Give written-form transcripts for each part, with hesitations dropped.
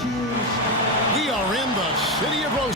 We are in the city of Rose.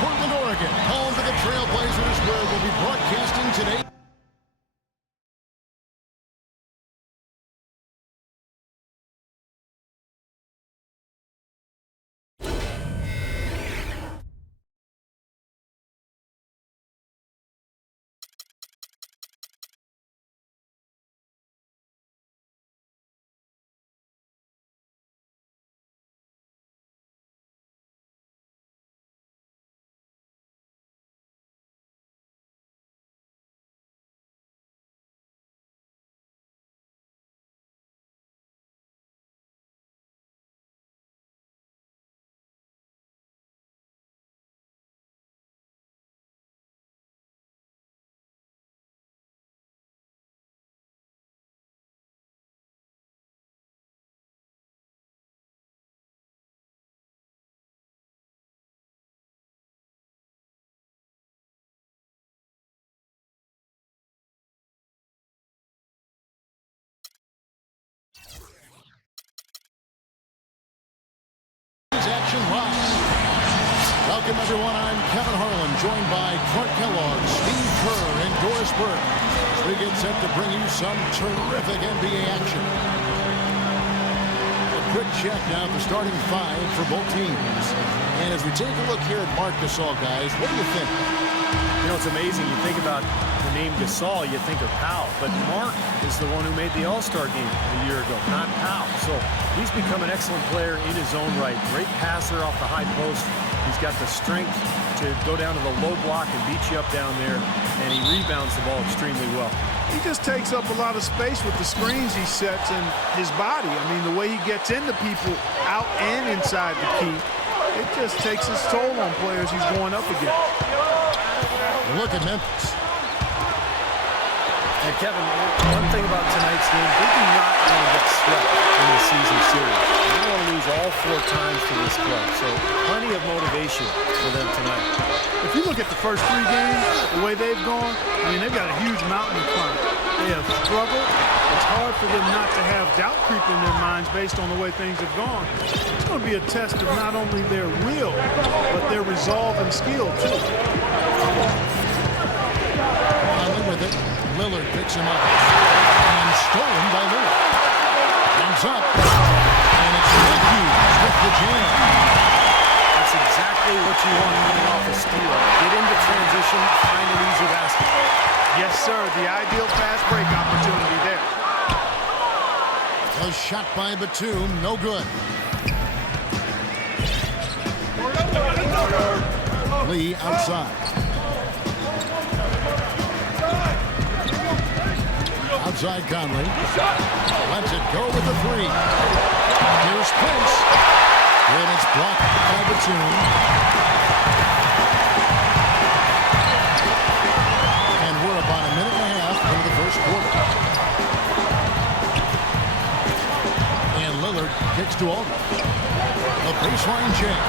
Portland, Oregon, home to the Trailblazers, where we'll be broadcasting today. Action live. Welcome, everyone. I'm Kevin Harlan, joined by Clark Kellogg, Steve Kerr, and Doris Burke. We get set to bring you some terrific NBA action. A quick check now at the starting five for both teams. And as we take a look here at Marc Gasol, guys, what do you think? You know, it's amazing. You think about the name Gasol, you think of Powell. But Marc is the one who made the All-Star game a year ago, not Powell. So he's become an excellent player in his own right. Great passer off the high post. He's got the strength to go down to the low block and beat you up down there. And he rebounds the ball extremely well. He just takes up a lot of space with the screens he sets and his body. I mean, the way he gets into people out and inside the key, it just takes its toll on players he's going up against. Look at Memphis. And Kevin, one thing about tonight's game, they do not want to get swept in the season series. They don't want to lose all 4 times to this club. So plenty of motivation for them tonight. If you look at the first 3 games, the way they've gone, I mean, they've got a huge mountain to climb. They have struggled. It's hard for them not to have doubt creep in their minds based on the way things have gone. It's going to be a test of not only their will, but their resolve and skill, too. With it, Lillard picks him up. And stolen by Lillard. Comes up. And it's Matthews with the jam. That's exactly what you want coming off a steal. Get into transition, find an easy basket. Yes, sir. The ideal fast break opportunity there. A shot by Batum. No good. Lee outside. Outside Conley. Lets it go with the 3. Here's Prince. And it's blocked by Batum. And we're about a minute and a half into the first quarter. And Lillard kicks to Aldridge. A baseline jam.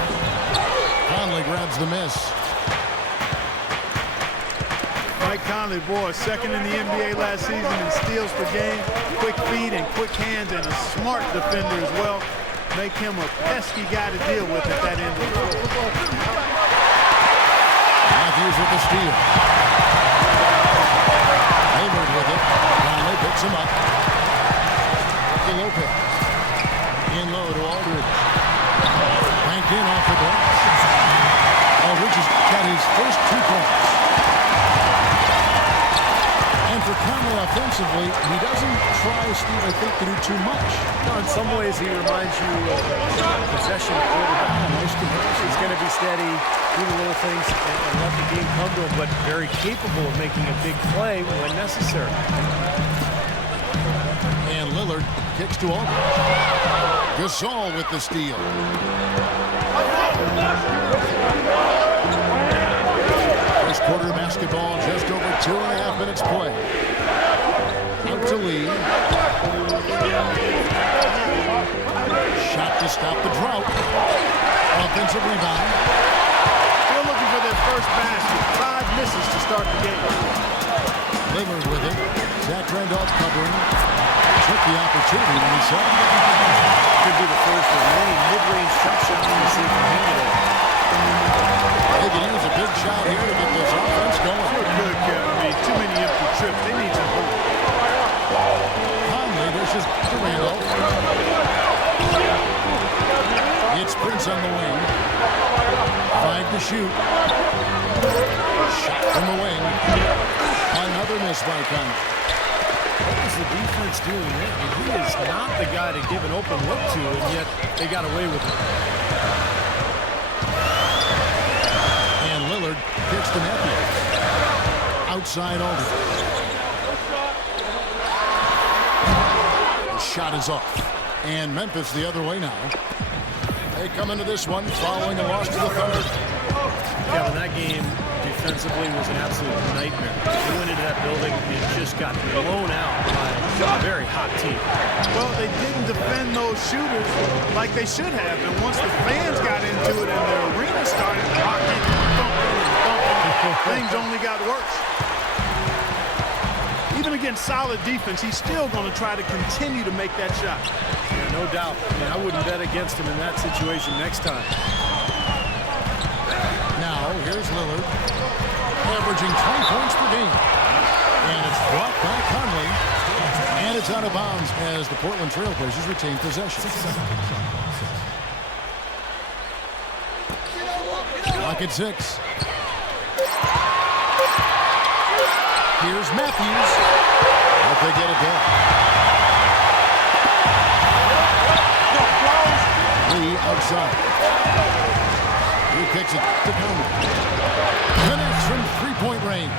Conley grabs the miss. Mike Conley, boy, second in the NBA last season in steals per game, quick feet and quick hands, and a smart defender as well. Make him a pesky guy to deal with at that end of the floor. Matthews with the steal. Hayward with it. Conley picks him up. To Lopez. In low to Aldridge. Banked in off the glass. Aldridge has got his first 2 points. And for Conley offensively, he doesn't try, Steve, I think, to do too much. No, in some ways, he reminds you of a possession quarterback. He's going to be steady, do the little things, and let the game come to him, but very capable of making a big play when necessary. And Lillard kicks to Aldridge. Gasol with the steal. First quarter basketball, just over 2.5 minutes play. Out to Lee. Shot to stop the drought. Offensive rebound. They're looking for their first basket. 5 misses to start the game. Lillard with it. Zach Randolph covering. Took the opportunity when he saw it. Could be the first of many mid-range jump shots we see from him today. They can use a big shot here to get this offense going. Sure good, Kevin. I mean, too many empty trips. They need some hope. Conley dishes to Randolph. It's Prince on the wing. 5 to shoot. Shot from the wing. Another miss by Conley. What was the defense doing there? I mean, he is not the guy to give an open look to, and yet they got away with it. And Lillard kicks to Matthews. Outside Aldridge. The shot is off. And Memphis the other way now. They come into this one following a loss to the Thunder. Kevin, that game defensively was an absolute nightmare. They went into that building and just got blown out by a very hot team. Well, they didn't defend those shooters like they should have. And once the fans got into it and the arena started rocking and thumping and thumping, things only got worse. Even against solid defense, he's still going to try to continue to make that shot. Yeah, no doubt. I mean, I wouldn't bet against him in that situation next time. Now, here's Lillard, averaging 20 points per game. And it's blocked by Conley. And it's out of bounds as the Portland Trailblazers retain possession. Clock at 6. Here's Matthews. But they get it done. Lee outside. He kicks it to Conley. Connects from three-point range.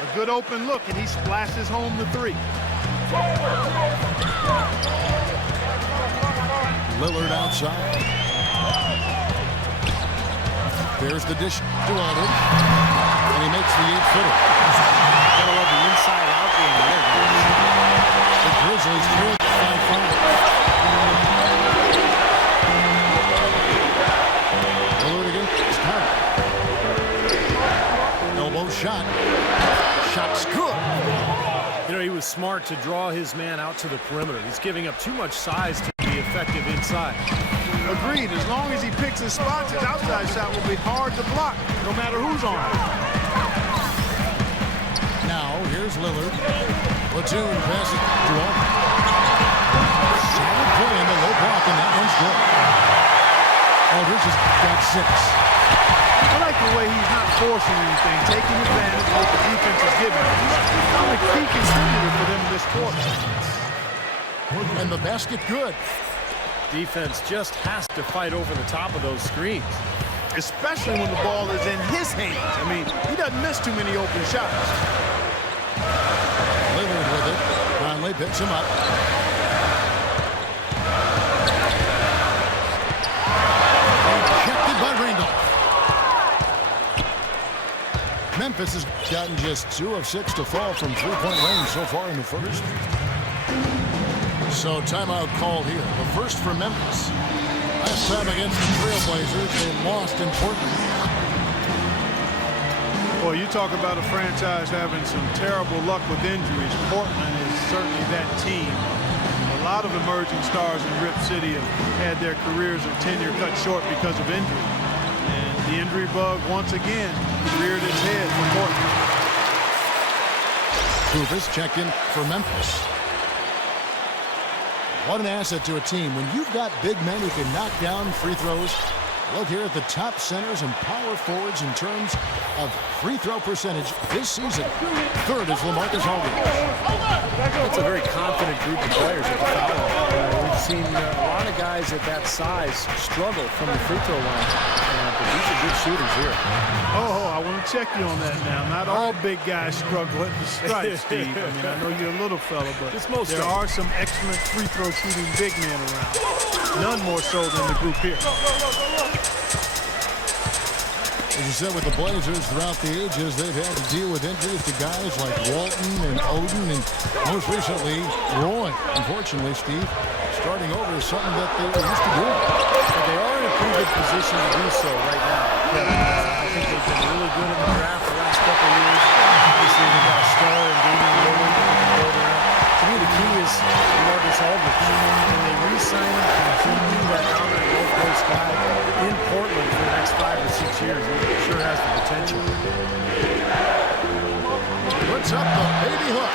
A good open look, and he splashes home the 3. Lillard outside. There's the dish to Aldridge. And he makes the 8-footer. Gotta love the inside-out game there. The Grizzlies trail by 5. Lillard against Conley. Elbow shot. Shot's good. You know, he was smart to draw his man out to the perimeter. He's giving up too much size to be effective inside. Agreed. As long as he picks his spots, his outside shot will be hard to block, no matter who's on it. Now, here's Lillard. Platoon passes to Aldridge. Solid play in the low block, and that one's good. Aldridge has got 6. I like the way he's not forcing anything, taking advantage of what the defense is giving him. He's a key contributor for them this quarter. And the basket good. Defense just has to fight over the top of those screens. Especially when the ball is in his hands. I mean, he doesn't miss too many open shots. Lillard with it. Conley picks him up. Rejected by Randolph. Memphis has gotten just 2 of 6 to fall from three-point range so far in the first. So timeout called here. The first for Memphis. Last time against the Trailblazers, they lost in Portland. Well, you talk about a franchise having some terrible luck with injuries. Portland is certainly that team. A lot of emerging stars in Rip City have had their careers or tenure cut short because of injury. And the injury bug, once again, reared its head for Portland. Kufis checked in for Memphis. What an asset to a team when you've got big men who can knock down free throws. Look here at the top centers and power forwards in terms of free throw percentage this season. Third is LaMarcus Aldridge. It's a very confident group of players at the foul line. We've seen a lot of guys at that size struggle from the free throw line. But these are good shooters here. Oh, I want to check you on that now. Not all big guys struggle at the stripe, Steve. I mean, I know you're a little fella, but there are some excellent free throw shooting big men around. None more so than the group here. As you said, with the Blazers throughout the ages, they've had to deal with injuries to guys like Walton and Oden and most recently Roy. Unfortunately, Steve, starting over is something that they were used to doing. But they are in a pretty good position to do so right now. I think they've been really good in the draft the last couple of years. Obviously, they've got a star in Damian Lillard that they can build around. To me, the key is LaMarcus Aldridge. When they re-sign him, continue that dominant Gulf Coast guy in Portland for the next 5 or 6 years, he sure has the potential. Puts up the baby hook.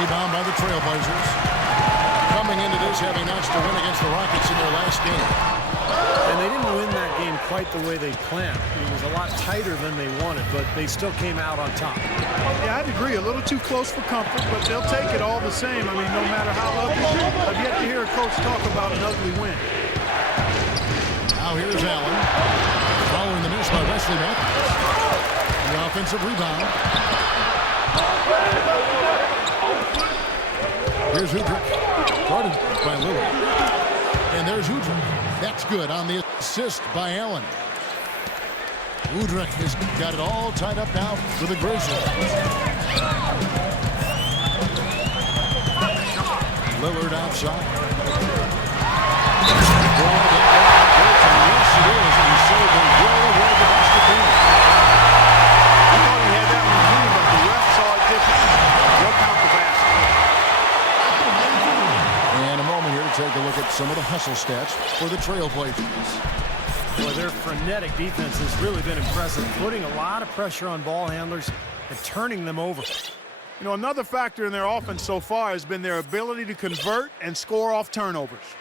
Rebound by the Trailblazers. Coming into this, having notched a win against the Rockets in their last game. And they didn't win that game quite the way they planned. It was a lot tighter than they wanted, but they still came out on top. Yeah, I'd agree. A little too close for comfort, but they'll take it all the same. I mean, no matter how ugly. I've yet to hear a coach talk about an ugly win. Now here's Allen. Following the miss by Wesley Matthews. The offensive rebound. Here's Udrich. Guarded by Lillard. And there's Udrich. That's good on the assist by Allen. Udrich has got it all tied up now for the Grizzlies. Lillard outside. Yes, it is. And so they will award the basket game. I thought he had that one clean, but the ref saw it differently. They'll count the basket. And a moment here to take a look at some of the hustle stats for the Trailblazers. Boy, their frenetic defense has really been impressive, putting a lot of pressure on ball handlers and turning them over. You know, another factor in their offense so far has been their ability to convert and score off turnovers.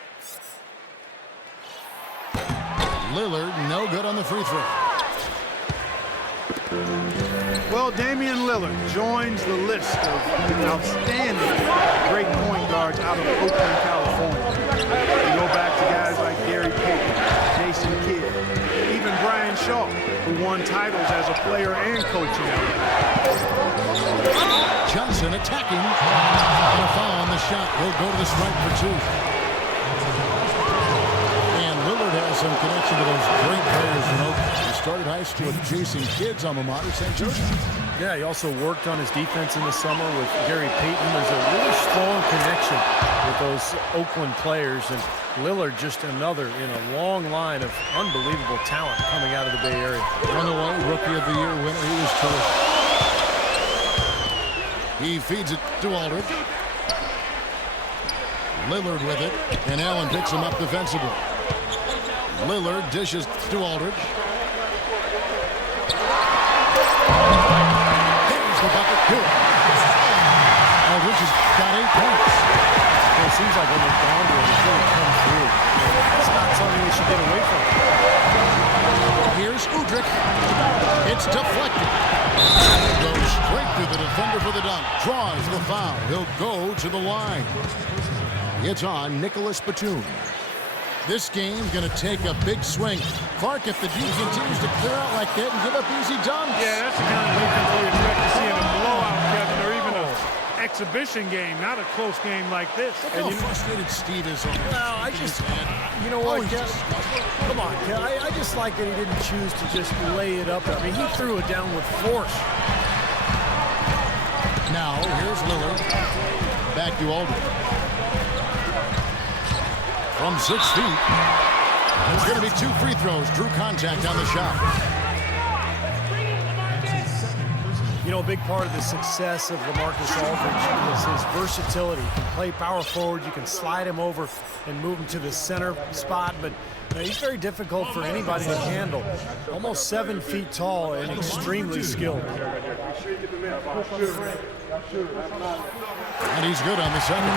Lillard, no good on the free throw. Well, Damian Lillard joins the list of outstanding great point guards out of Oakland, California. You go back to guys like Gary Payton, Jason Kidd, even Brian Shaw, who won titles as a player and coach in LA. Johnson attacking. And a foul on the shot. He'll go to the stripe for two. And Lillard has some connection to those great players in Oakland. He started high school with Jason Kidd's alma mater, St. Joseph. Yeah, he also worked on his defense in the summer with Gary Payton. There's a really strong connection with those Oakland players, and Lillard just another in a long line of unbelievable talent coming out of the Bay Area. Runaway Rookie of the Year winner. He was terrific. He feeds it to Aldridge. Lillard with it, and Allen picks him up defensively. Lillard dishes to Aldridge. There's the bucket. Good. Aldridge has got 8 points. It seems like when they're down there, it's going to come through. It's not something they should get away from. Here's Udrich. It's deflected. Goes straight through the defender for the dunk. Draws the foul. He'll go to the line. It's on Nicholas Batum. This game's going to take a big swing. Clark, if the D continues to clear out like that and give up easy dunks. Yeah, that's the kind of defense we expect to see in a blowout, Kevin, or even an exhibition game, not a close game like this. Look how frustrated Steve is on this. Well, I just, you know what, Kev? Come on, Kev. I just like that he didn't choose to just lay it up. I mean, he threw it down with force. Now, here's Lillard. Back to Aldridge. From 6 feet. There's going to be 2 free throws. Drew contact on the shot. You know, a big part of the success of LaMarcus Aldridge is his versatility. You can play power forward, you can slide him over and move him to the center spot, but he's very difficult for anybody to handle. Almost 7 feet tall and extremely skilled. And he's good on the second.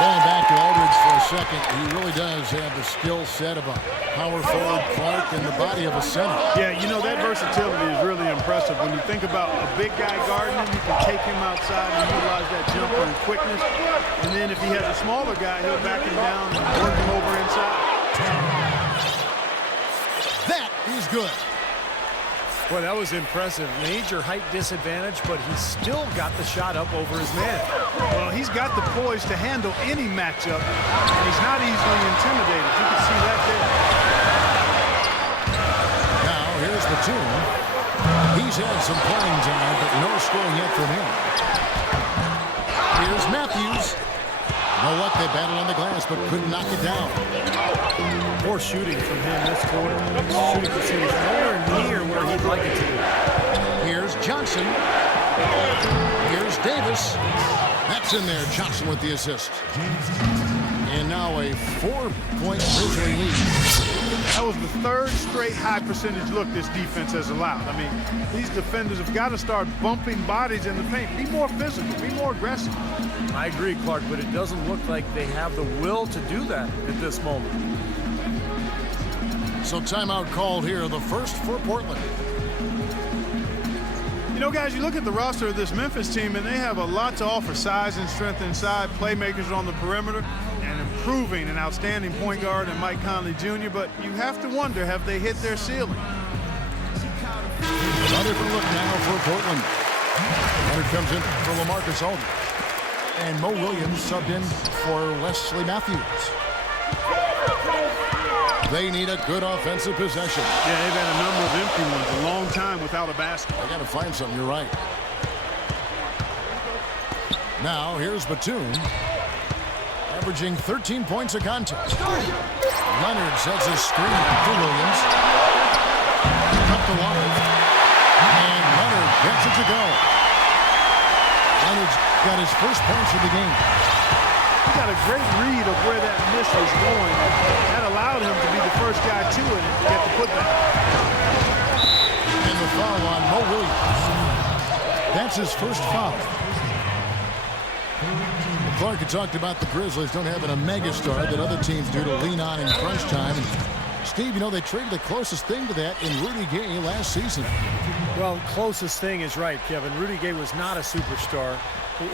Going back to Aldridge for a second, he really does have the skill set of a power forward Clark and the body of a center. Yeah, you know, that versatility is really impressive. When you think about a big guy guarding him, you can take him outside and utilize that jumper and quickness. And then if he has a smaller guy, he'll back him down and work him over inside. That is good. Boy, that was impressive. Major height disadvantage, but he still got the shot up over his man. Well, he's got the poise to handle any matchup, and he's not easily intimidated. You can see that there. Now, here's Batum. He's had some playing time, but no scoring yet from him. Here's Matthews. You know what? They battled on the glass, but couldn't knock it down. Poor shooting from him this quarter. Shooting percentage nowhere near where he'd like it to be. Here's Johnson. Here's Davis. That's in there. Johnson with the assist. And now a 4-point Grizzly lead. That was the third straight high percentage look this defense has allowed. I mean, these defenders have got to start bumping bodies in the paint. Be more physical. Be more aggressive. I agree, Clark, but it doesn't look like they have the will to do that at this moment. So timeout called here, the first for Portland. You know, guys, you look at the roster of this Memphis team, and they have a lot to offer. Size and strength inside, playmakers on the perimeter, and improving an outstanding point guard in Mike Conley Jr., but you have to wonder, have they hit their ceiling? Another good look now for Portland. Leonard comes in for LaMarcus Aldridge. And Mo Williams subbed in for Wesley Matthews. They need a good offensive possession. Yeah, they've had a number of empty ones, a long time without a basket. They got to find something, you're right. Now, here's Batum, averaging 13 points a contest. Leonard sets a screen for Williams. Up the water. And Leonard gets it to go. Leonard's got his first points of the game. He got a great read of where that miss was going. That allowed him to be the first guy to it and get the putback. And the foul on Mo Williams. That's his first foul. Clark had talked about the Grizzlies don't have a megastar that other teams do to lean on in crunch time. And Steve, you know, they traded the closest thing to that in Rudy Gay last season. Well, closest thing is right, Kevin. Rudy Gay was not a superstar.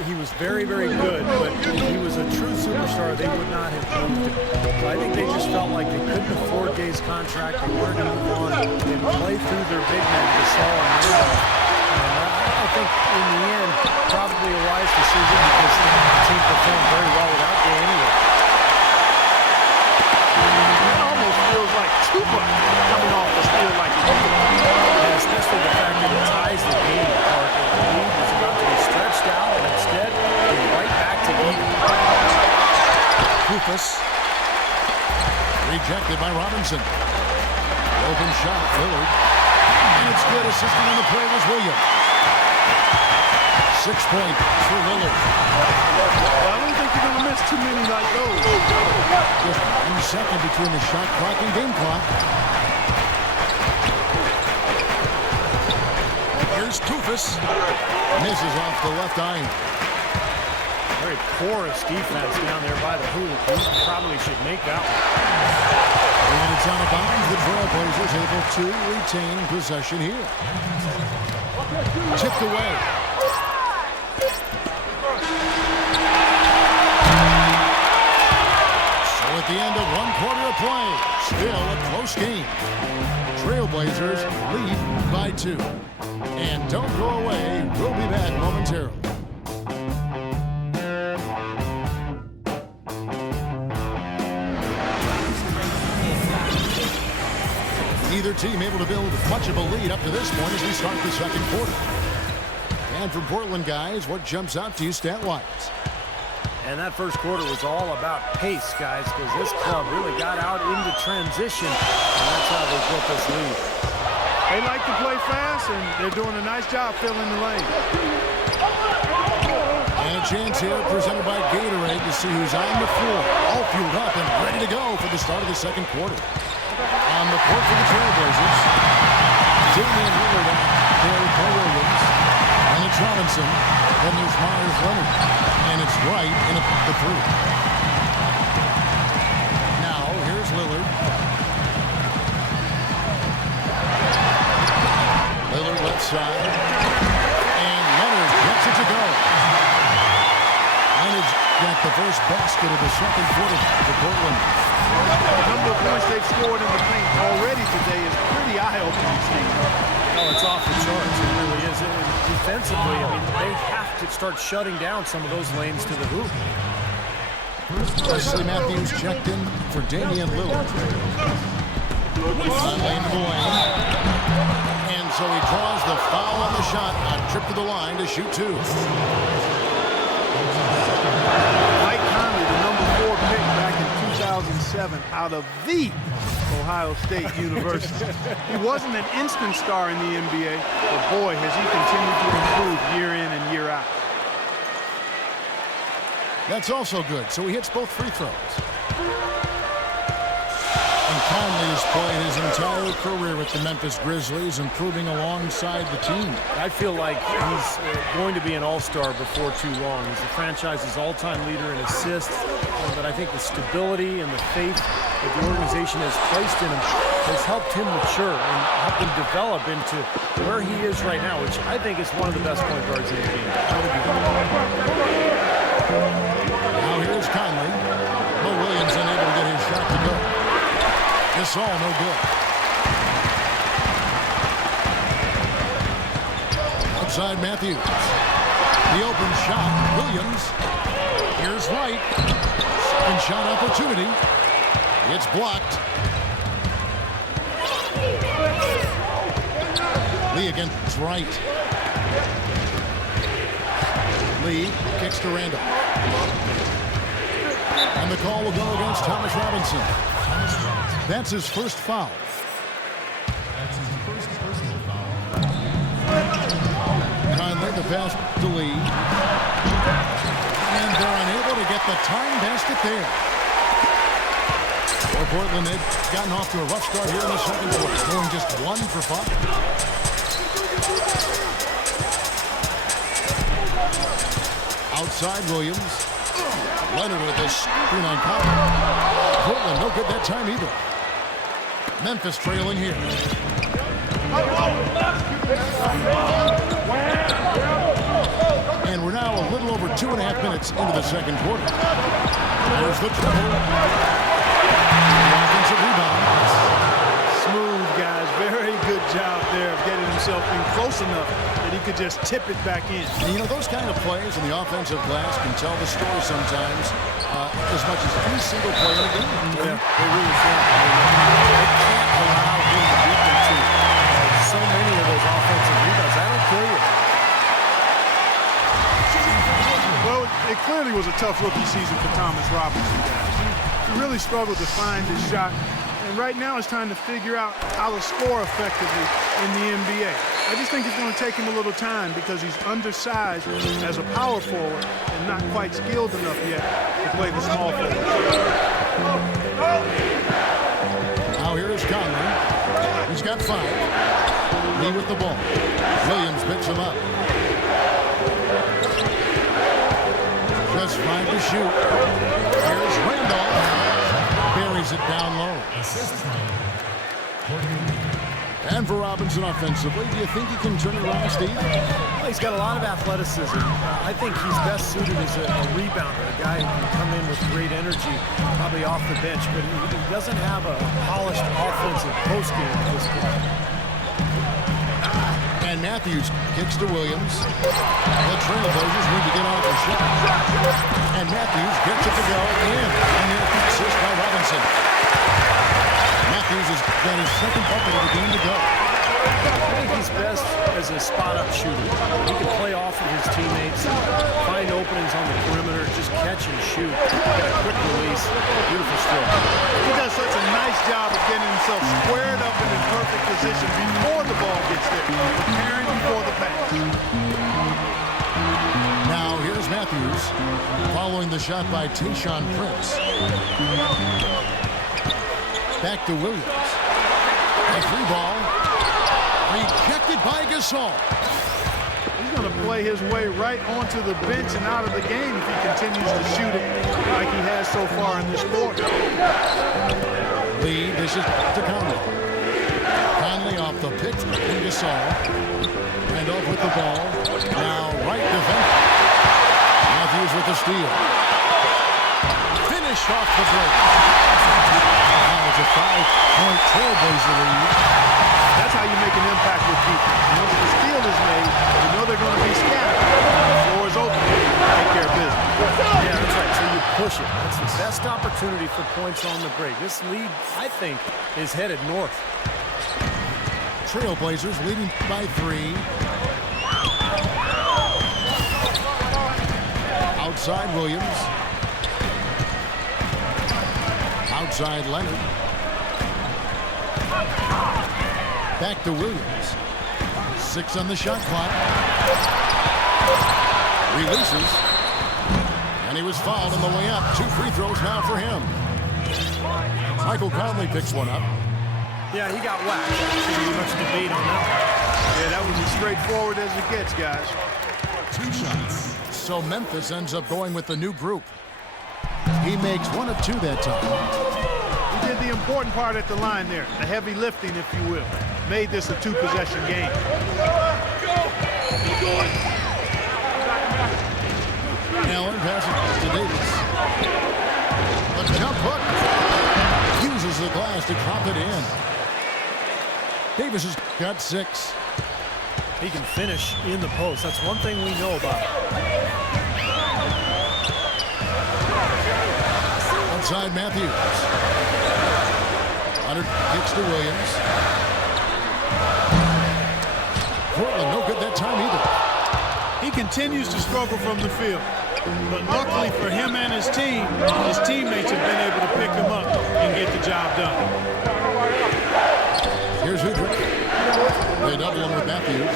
He was very, very good, but if he was a true superstar, they would not have moved him. So I think they just felt like they couldn't afford Gay's contract. They wanted to move on and play through their big men, Gasol and Randolph. And I think in the end, probably a wise decision because the team performed very well without Gay anyway. It almost feels like Tupac coming off the field like he did. Yeah, especially the fact that it ties the game apart. The lead was about to be stretched out, and instead, they're right back to even. Kufus. Rejected by Robinson. Open shot, Lillard. And it's good. Assisting on the play was Williams. 6 points for Lillard. Well, I don't think you're going to miss too many like those. Just 1 second between the shot clock and game clock. Here's Kufus. Misses off the left iron. Very porous defense down there by the hoop. He probably should make that one. And it's out of bounds. The Trailblazers able to retain possession here. Tipped away. So at the end of 1 quarter of play, still a close game. Trailblazers lead by 2. And don't go away. We'll be back momentarily. Neither team able to build much of a lead up to this point as we start the second quarter. And from Portland, guys, what jumps out to you stat-wise? And that first quarter was all about pace, guys, because this club really got out into transition, and that's how they built this lead. They like to play fast, and they're doing a nice job filling the lane. And a chance here presented by Gatorade to see who's on the floor. All fueled up and ready to go for the start of the second quarter. On the court for the Trailblazers, Damian Lillard out there, Paul Williams, and it's Robinson. Then there's Myers Leonard, and it's Wright in the three. Now here's Lillard. Lillard left side, and Leonard gets it to go. Leonard's got the first basket of the second quarter for Portland. The number of points they've scored in the paint already today is pretty eye-opening, Steve. Oh, it's off the charts. It really is. And defensively, I mean, they have to start shutting down some of those lanes to the hoop. Wesley Matthews checked in for Damian Lillard. On lane to the lane. And so he draws the foul on the shot on trip to the line to shoot two. Mike Conley, the number 4 pick back in 2007 out of the Ohio State University. He wasn't an instant star in the NBA, but boy, has he continued to improve year in and year out. That's also good. So he hits both free throws. And Conley has played his entire career with the Memphis Grizzlies, improving alongside the team. I feel like he's going to be an all-star before too long. He's the franchise's all-time leader in assists, but I think the stability and the faith that the organization has placed in him has helped him mature and helped him develop into where he is right now, which I think is one of the best point guards in the game. Now here's Conley. Mo Williams unable to get his shot to go. This all no good. Outside Matthews. The open shot. Williams. Here's Wright. Second shot opportunity. It's blocked. Lee against Wright. Lee kicks to Randall. And the call will go against Thomas Robinson. That's his first foul. Conley, the pass to Lee. And they're unable to get the time basket there. For Portland, they've gotten off to a rough start here in the second quarter, going just 1 for 5. Outside Williams. Leonard with this screen on Conley. Portland no good that time either. Memphis trailing here. And we're now a little over 2.5 minutes into the second quarter. There's the triple. The offensive rebound. Smooth, guys. Very good job there of getting himself in close enough that he could just tip it back in. And you know, those kind of plays in the offensive glass can tell the story sometimes as much as any single play in a game. Yeah, they really can. They can't allow him to beat them to so many of those offensive rebounds. That'll kill you. Well, it clearly was a tough rookie season for Thomas Robinson, guys. He really struggled to find his shot. And right now it's time to figure out how to score effectively in the NBA. I just think it's going to take him a little time because he's undersized as a power forward and not quite skilled enough yet to play the small forward. Now here is Conley. He's got 5. Lee with the ball. Williams picks him up. Just 5 to shoot. Here's Randolph. Buries it down low. And for Robinson offensively, do you think he can turn it around, Steve? Well, he's got a lot of athleticism. I think he's best suited as a rebounder, a guy who can come in with great energy, probably off the bench, but he doesn't have a polished offensive post game at this point. And Matthews kicks to Williams. The Trailblazers need to get off the shot. And Matthews gets it to go in. And the assist by Robinson. Matthews has got his second bucket of the game to go. I think he's best as a spot-up shooter. He can play off of his teammates, find openings on the perimeter, just catch and shoot. Got a quick release, beautiful stroke. He does such a nice job of getting himself squared up and in perfect position before the preparing before the pass. Now here's Matthews following the shot by Tayshaun Prince. Back to Williams. A free ball. Rejected by Gasol. He's going to play his way right onto the bench and out of the game if he continues to shoot it like he has so far in this quarter. Lee dishes to Conley. Conley off the pick from Gasol. And off with the ball. Now right defender. Matthews with the steal. Finish off the break. Now it's a 5-point Trailblazer lead. That's how you make an impact with people. Once the steal is made, you know they're going to be scattered. The floor is open. Take care of business. Yeah, that's right. So you push it. That's the best opportunity for points on the break. This lead, I think, is headed north. Trailblazers leading by 3. Outside Williams. Outside Leonard. Back to Williams. 6 on the shot clock. Releases. And he was fouled on the way up. 2 free throws now for him. Michael Conley picks one up. Yeah, he got whacked. Shouldn't be much debate on that one. Yeah, that was as straightforward as it gets, guys. 2 shots. So Memphis ends up going with the new group. He makes 1 of 2 that time. He did the important part at the line there, the heavy lifting, if you will. Made this a 2-possession game. Allen passes to Davis. A jump hook. Uses the glass to drop it in. Davis has got 6. He can finish in the post. That's one thing we know about him. Outside Matthews. Leonard kicks to Williams. Portland no good that time either. He continues to struggle from the field. But luckily for him and his teammates have been able to pick him up and get the job done. Here's Hudrick. They double him with Matthews.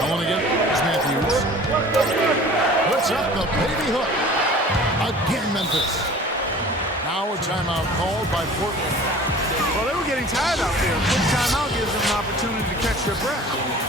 Allen again. It's Matthews. Puts up the baby hook. Again, Memphis. Now a timeout called by Portland. Well, they were getting tired out there. A quick timeout gives them an opportunity to catch their breath.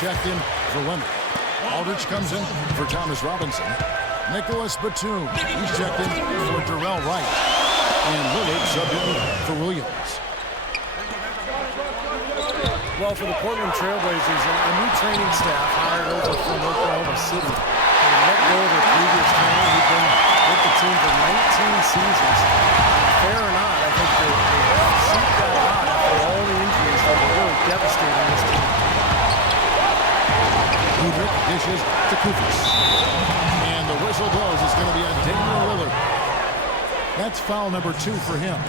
Checked in for Leonard. Aldridge comes in for Thomas Robinson. Nicholas Batum, he's checked in for Darrell Wright. And Lillard subbed in for Williams. Well, for the Portland Trailblazers, a new training staff hired over from Oklahoma City. They let go of their previous trainer who'd been with the team for 19 seasons. Fair or not, I think they seeked that out after all the injuries that were really devastating this team. Hudrick dishes to Kufis. And the whistle blows. It's going to be on Damian Lillard. That's foul number 2 for him.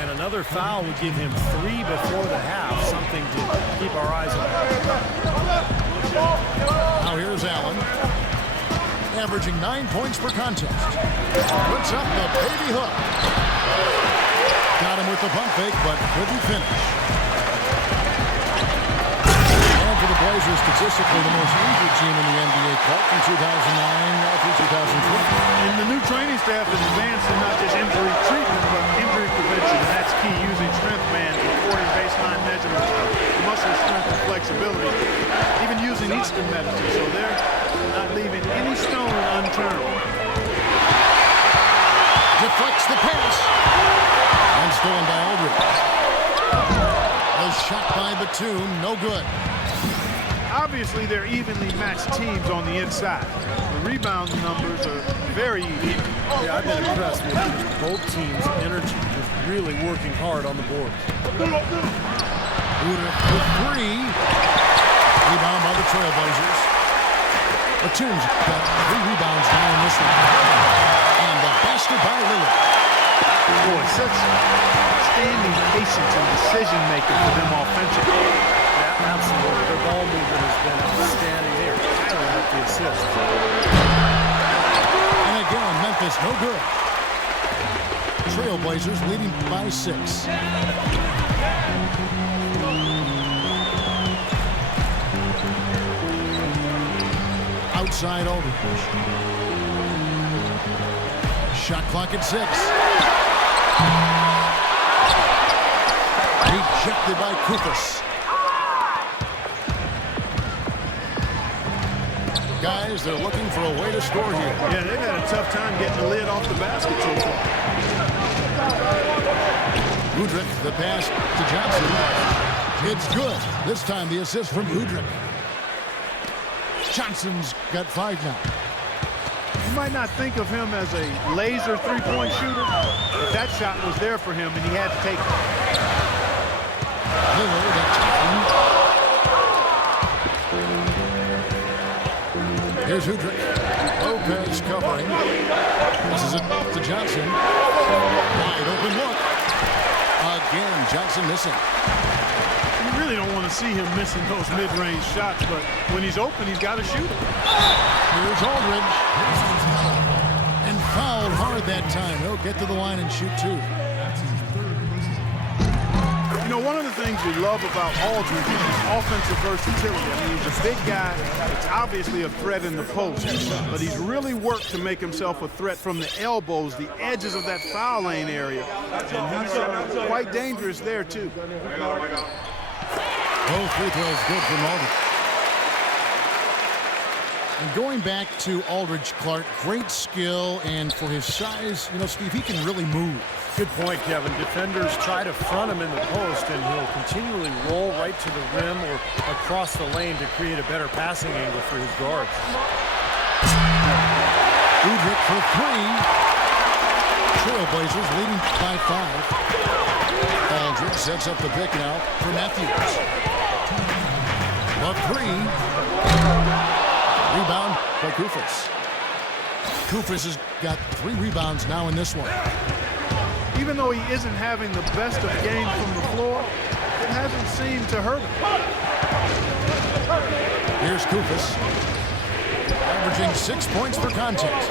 And another foul would give him 3 before the half, something to keep our eyes on. Now here's Allen. Averaging 9 points per contest. Puts up the baby hook. Got him with the pump fake, but couldn't finish. For the Blazers, statistically the most injured team in the NBA cut from 2009 through 2012. And the new training staff is advanced in not just injury treatment, but injury prevention. And that's key, using strength bands, recording baseline measurements, muscle strength and flexibility, even using Eastern medicine. So they're not leaving any stone unturned. Deflects the pass. And stolen by Aldridge. A shot by Batum, no good. Obviously, they're evenly matched teams on the inside. The rebound numbers are very even. Yeah, I've been impressed with just both teams' energy, just really working hard on the board. Udrich with 3. Rebound by the Trailblazers. Batum's got 3 rebounds now in this one. And the basket by Lillard. Boy, such standing patience and decision-making for them offensively. Yeah, absolutely. Their ball movement has been outstanding. They are piling up the assists. And again, Memphis no good. Trailblazers leading by 6. Outside Aldridge. Shot clock at 6. Rejected by Kufis. Guys, they're looking for a way to score here. Yeah, they've had a tough time getting the lid off the basket so far. Udrich, the pass to Johnson. It's good. This time the assist from Udrich. Johnson's got 5 now. You might not think of him as a laser three-point shooter, but that shot was there for him, and he had to take it. Lillard at top. Here's Udrich. Lopez covering. This is it to Johnson. Wide open look. Again, Johnson missing. You really don't want to see him missing those mid-range shots, but when he's open, he's got to shoot it. Here's Aldridge. And fouled hard that time. He'll get to the line and shoot 2. You know, one of the things we love about Aldridge is his offensive versatility. I mean, he's a big guy. It's obviously a threat in the post, but he's really worked to make himself a threat from the elbows, the edges of that foul lane area. And he's quite dangerous there, too. Both free throws good from Aldridge. And going back to Aldridge, Clark, great skill, and for his size, you know, Steve, he can really move. Good point, Kevin. Defenders try to front him in the post, and he'll continually roll right to the rim or across the lane to create a better passing angle for his guards. Udrich for 3. Trailblazers leading by 5. Aldridge sets up the pick now for Matthews. The 3. Rebound by Kufis. Kufis has got 3 rebounds now in this one. Even though he isn't having the best of games from the floor, it hasn't seemed to hurt him. Here's Kufis. Averaging 6 points per contest.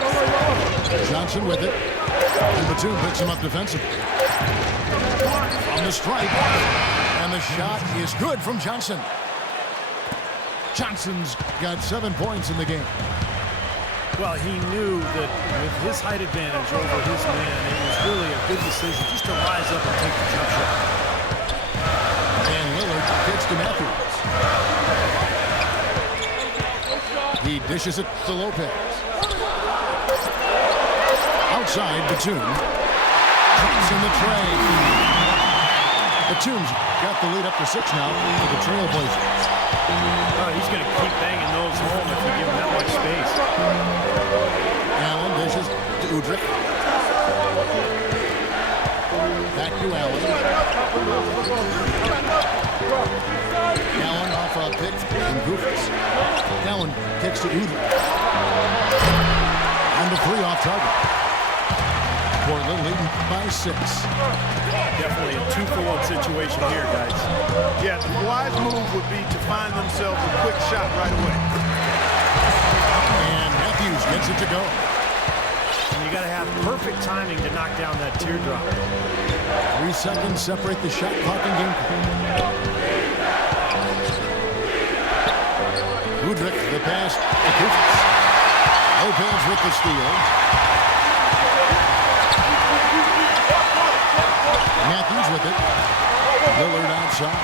Johnson with it. And Batum picks him up defensively. On the strike. And the shot is good from Johnson. Johnson's got 7 points in the game. Well, he knew that with his height advantage over his man, it was really a good decision just to rise up and take the jump shot. And Lillard kicks to Matthews. He dishes it to Lopez. Outside, Batum. Drops in the tray. Batum's got the lead up to 6 now for the Trailblazers. Oh, he's going to keep banging those home if you give him that much space. Allen dishes to Udrich. Back to Allen. Allen off a pick from Kufis. Allen kicks to Udrich. And the 3 off target. Portland leading by 6. Definitely a 2-for-1 situation here, guys. Yeah, the wise move would be to find themselves a quick shot right away. And Matthews gets it to go. And you got to have perfect timing to knock down that teardrop. 3 seconds separate the shot clock and game clock. Udrich, the pass to Kufis. Lopez with the steal. Matthews with it. Lillard outside.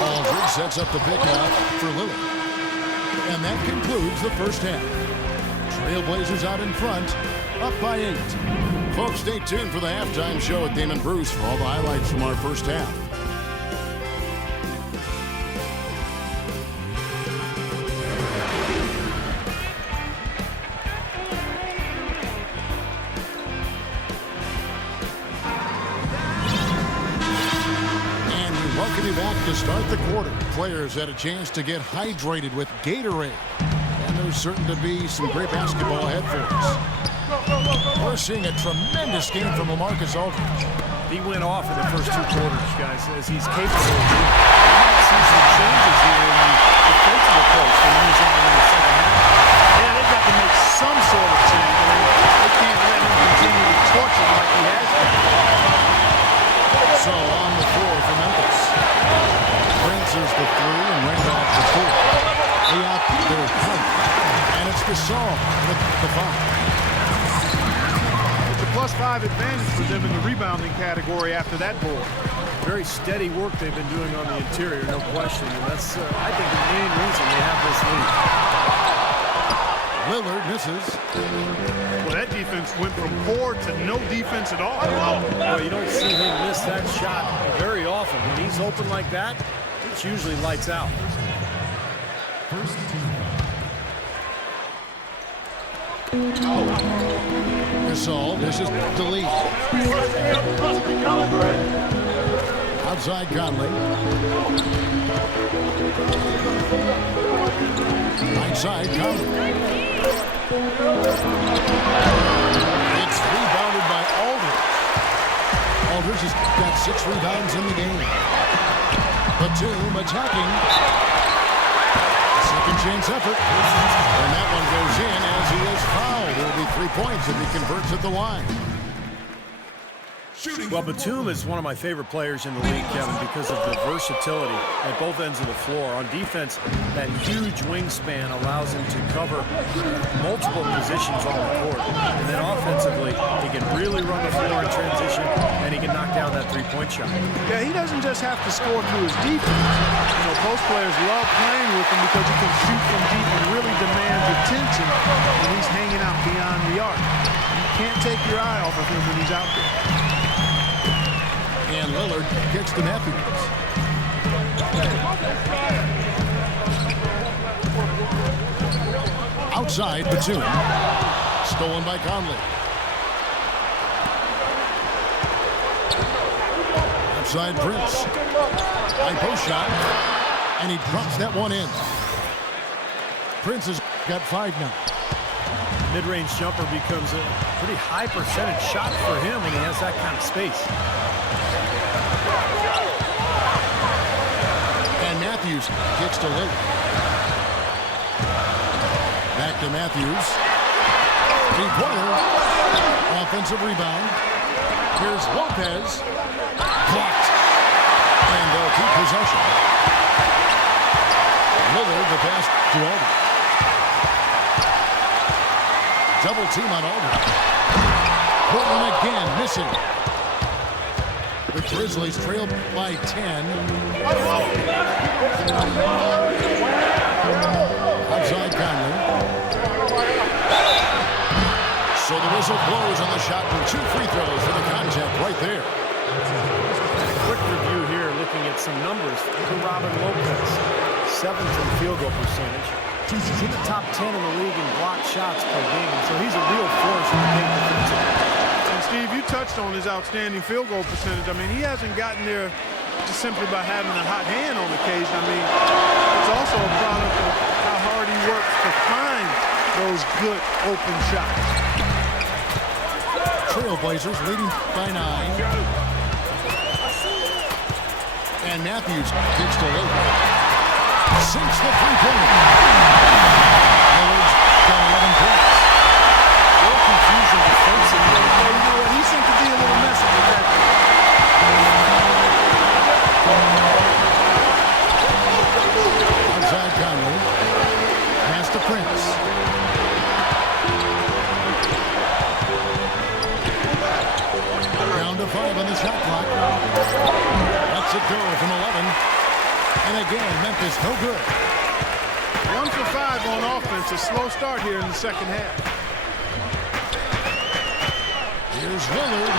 Aldridge sets up the pick now for Lillard. And that concludes the first half. Trailblazers out in front, up by 8. Folks, stay tuned for the halftime show with Damon Bruce for all the highlights from our first half. be back to start the quarter. Players had a chance to get hydrated with Gatorade. And there's certain to be some great basketball ahead for us. We're seeing a tremendous game from LaMarcus Aldridge. He went off in the first 2 quarters, guys, as he's capable of doing. You might see some changes here in the defensive approach when he's on in the second half. Yeah, they've got to make some sort of change. I mean, they can't let him continue to torch him like he has been. So on the floor for Memphis. Prince is the 3 and Randolph the 4. The out there, and it's Gasol with the 5. +5 advantage for them in the rebounding category after that board. Very steady work they've been doing on the interior, no question. And that's, I think, the main reason they have this lead. Lillard misses. Well, that defense went from poor to no defense at all. Well, you don't see him miss that shot very often. When he's open like that, it's usually lights out. Gasol, this is delete. Outside Conley. Right side Conley. It's rebounded by Aldridge. Aldridge has got 6 rebounds in the game. Batum attacking. Second chance effort. And that one goes in as he is fouled. It'll be 3 points if he converts at the line. Well, Batum is one of my favorite players in the league, Kevin, because of the versatility at both ends of the floor. On defense, that huge wingspan allows him to cover multiple positions on the court. And then offensively, he can really run the floor in transition, and he can knock down that 3-point shot. Yeah, he doesn't just have to score through his defense. You know, post players love playing with him because he can shoot from deep and really demands attention when he's hanging out beyond the arc. You can't take your eye off of him when he's out there. And Lillard kicks to Matthews. Outside, Batum. Stolen by Conley. Outside, Prince. High post shot. And he drops that one in. Prince has got 5 now. Mid-range jumper becomes a pretty high percentage shot for him when he has that kind of space. And Matthews kicks to Lillard. Back to Matthews. 3-pointer. Offensive rebound. Here's Lopez. Blocked. And they'll keep possession. Lillard the pass to Aldridge. Double team on Aldridge. Portland again missing. The Grizzlies trail by 10. Outside Conley. So the whistle blows on the shot and 2 free throws for the contact right there. Quick review here, looking at some numbers for Robin Lopez. 7th in field goal percentage. He's in the top 10 in the league in blocked shots per game, so he's a real force in the game defensively. And Steve, you touched on his outstanding field goal percentage. I mean, he hasn't gotten there just simply by having a hot hand on occasion. I mean, it's also a product of how hard he works to find those good open shots. Trailblazers leading by 9. And Matthews kicks to Lillard. Sinks the 3-pointer. Lillard's got 11 points. A little confusion defensively. You know what? He seemed to be a little messy with that. Outside Conley. Pass to Prince. Down to 5 on the shot clock. Lets it go from 11. And again, Memphis no good. 1 for 5 on offense. A slow start here in the second half. Here's Lillard.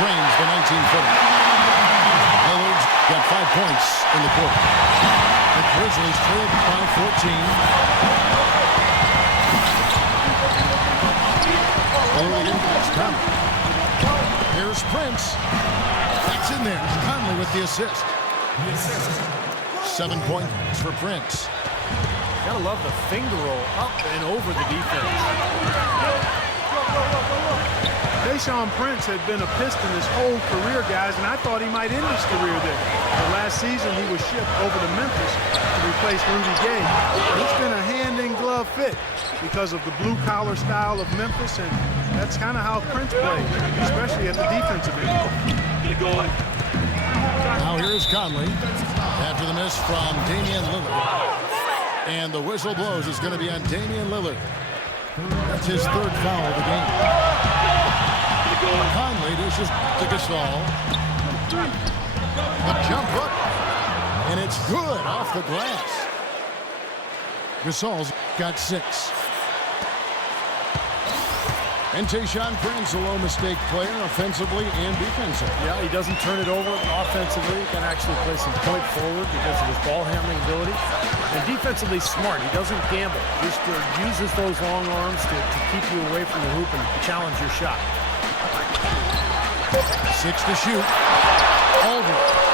Drains the 19-footer. Lillard's got 5 points in the quarter. The Grizzlies trailed by 14. Lillard impacts Conley. Here's Prince. That's in there. Conley with the assist. 7 points for Prince. Gotta love the finger roll up and over the defense. Tayshaun Prince had been a Piston his whole career, guys, and I thought he might end his career there. But last season, he was shipped over to Memphis to replace Rudy Gay. It's been a hand-in-glove fit because of the blue-collar style of Memphis, and that's kind of how Prince played, especially at the defensive end. Now here is Conley after the miss from Damian Lillard. And the whistle blows. It's going to be on Damian Lillard. That's his 3rd foul of the game. Conley dishes to Gasol. A jump hook. And it's good off the glass. Gasol's got 6. And Tayshaun Prince, a low-mistake player, offensively and defensively. Yeah, he doesn't turn it over offensively. He can actually play some point forward because of his ball handling ability. And defensively smart. He doesn't gamble. Just uses those long arms to keep you away from the hoop and challenge your shot. 6 to shoot. Aldridge.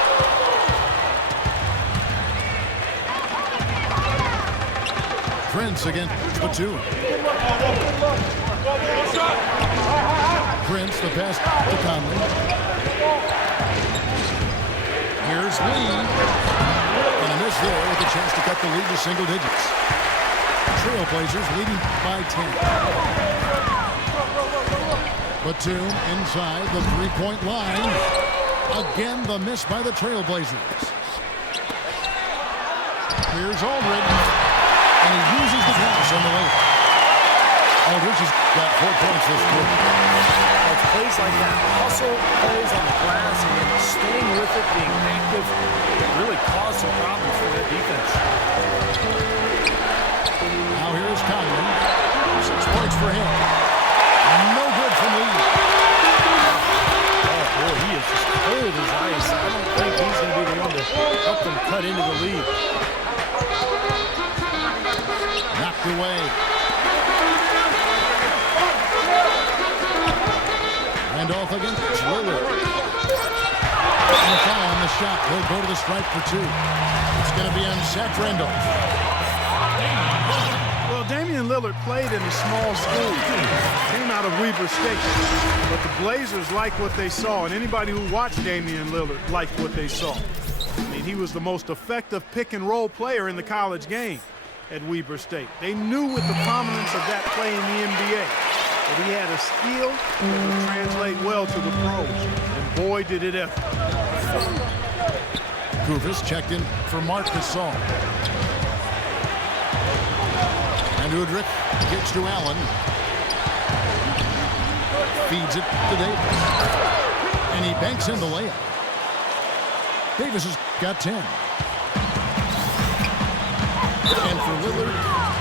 Prince against Batum. Prince, the pass to Conley. Here's Lee. And a miss there with a chance to cut the lead to single digits. Trailblazers leading by 10. Batum inside the three-point line. Again, the miss by the Trailblazers. Here's Aldridge. And he uses the pass on the layup. Aldridge has got 4 points this quarter. It's plays like that, hustle plays on the glass, and then staying with it, being active, really caused some problems for that defense. Now here's Conley. 6 points for him. No good from Lee. Oh, boy, he is just cold as ice. I don't think he's going to be the one to help them cut into the lead. Knocked away. And off against Lillard. And a foul on the shot. He'll go to the stripe for 2. It's going to be on Sacramento. Well, Damian Lillard played in a small school. Came out of Weber State. But the Blazers liked what they saw, and anybody who watched Damian Lillard liked what they saw. I mean, he was the most effective pick-and-roll player in the college game at Weber State. They knew with the prominence of that play in the NBA that he had a skill that would translate well to the pros. And boy, did it ever. Kufis checked in for Marc Gasol. And Udrich gets to Allen. Feeds it to Davis. And he banks in the layup. Davis has got 10. And for Lillard,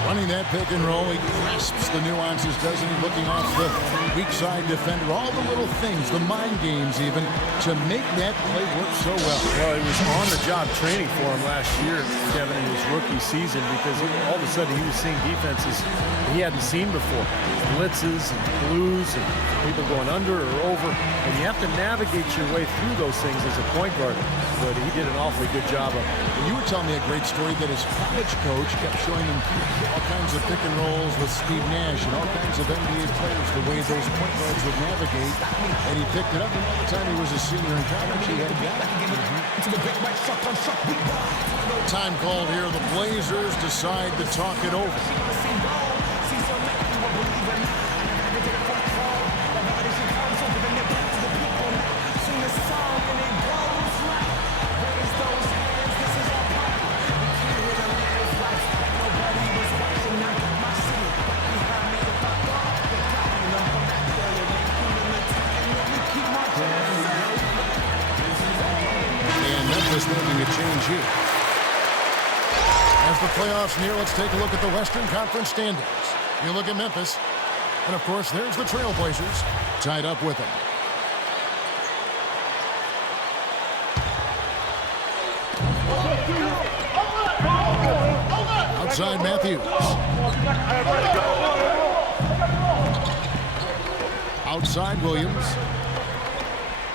running that pick and roll, he grasps the nuances, doesn't he? Looking off the weak side defender, all the little things, the mind games even, to make that play work so well. Well, it was on-the-job training for him last year, Kevin, in his rookie season, because all of a sudden he was seeing defenses he hadn't seen before. Blitzes and blues and people going under or over, and you have to navigate your way through those things as a point guard, but he did an awfully good job of it. You were telling me a great story that his college coach kept showing him all kinds of pick and rolls with Steve Nash and all kinds of NBA players, the way those point guards would navigate, and he picked it up, and by the time he was a senior in college, he had got it. Time called here. The Blazers decide to talk it over. Making a change here. As the playoffs near, let's take a look at the Western Conference standings. You look at Memphis, and of course, there's the Trailblazers tied up with them. Outside Matthews. Outside Williams.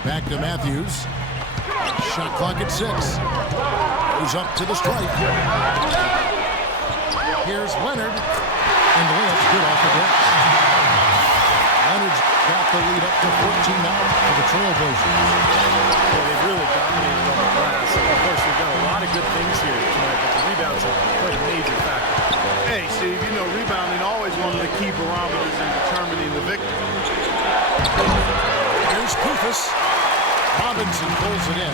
Back to Matthews. Shot clock at 6. Goes up to the stripe. Here's Leonard. And the layup's good off the bench. Leonard's got the lead up to 14 now for the Trailblazers. Well, they've really dominated on the glass. Of course, they've done a lot of good things here tonight, but the rebounds have played a major factor. Hey, Steve, you know rebounding always one of the key barometers in determining the victory. Here's Kufis. Robinson pulls it in.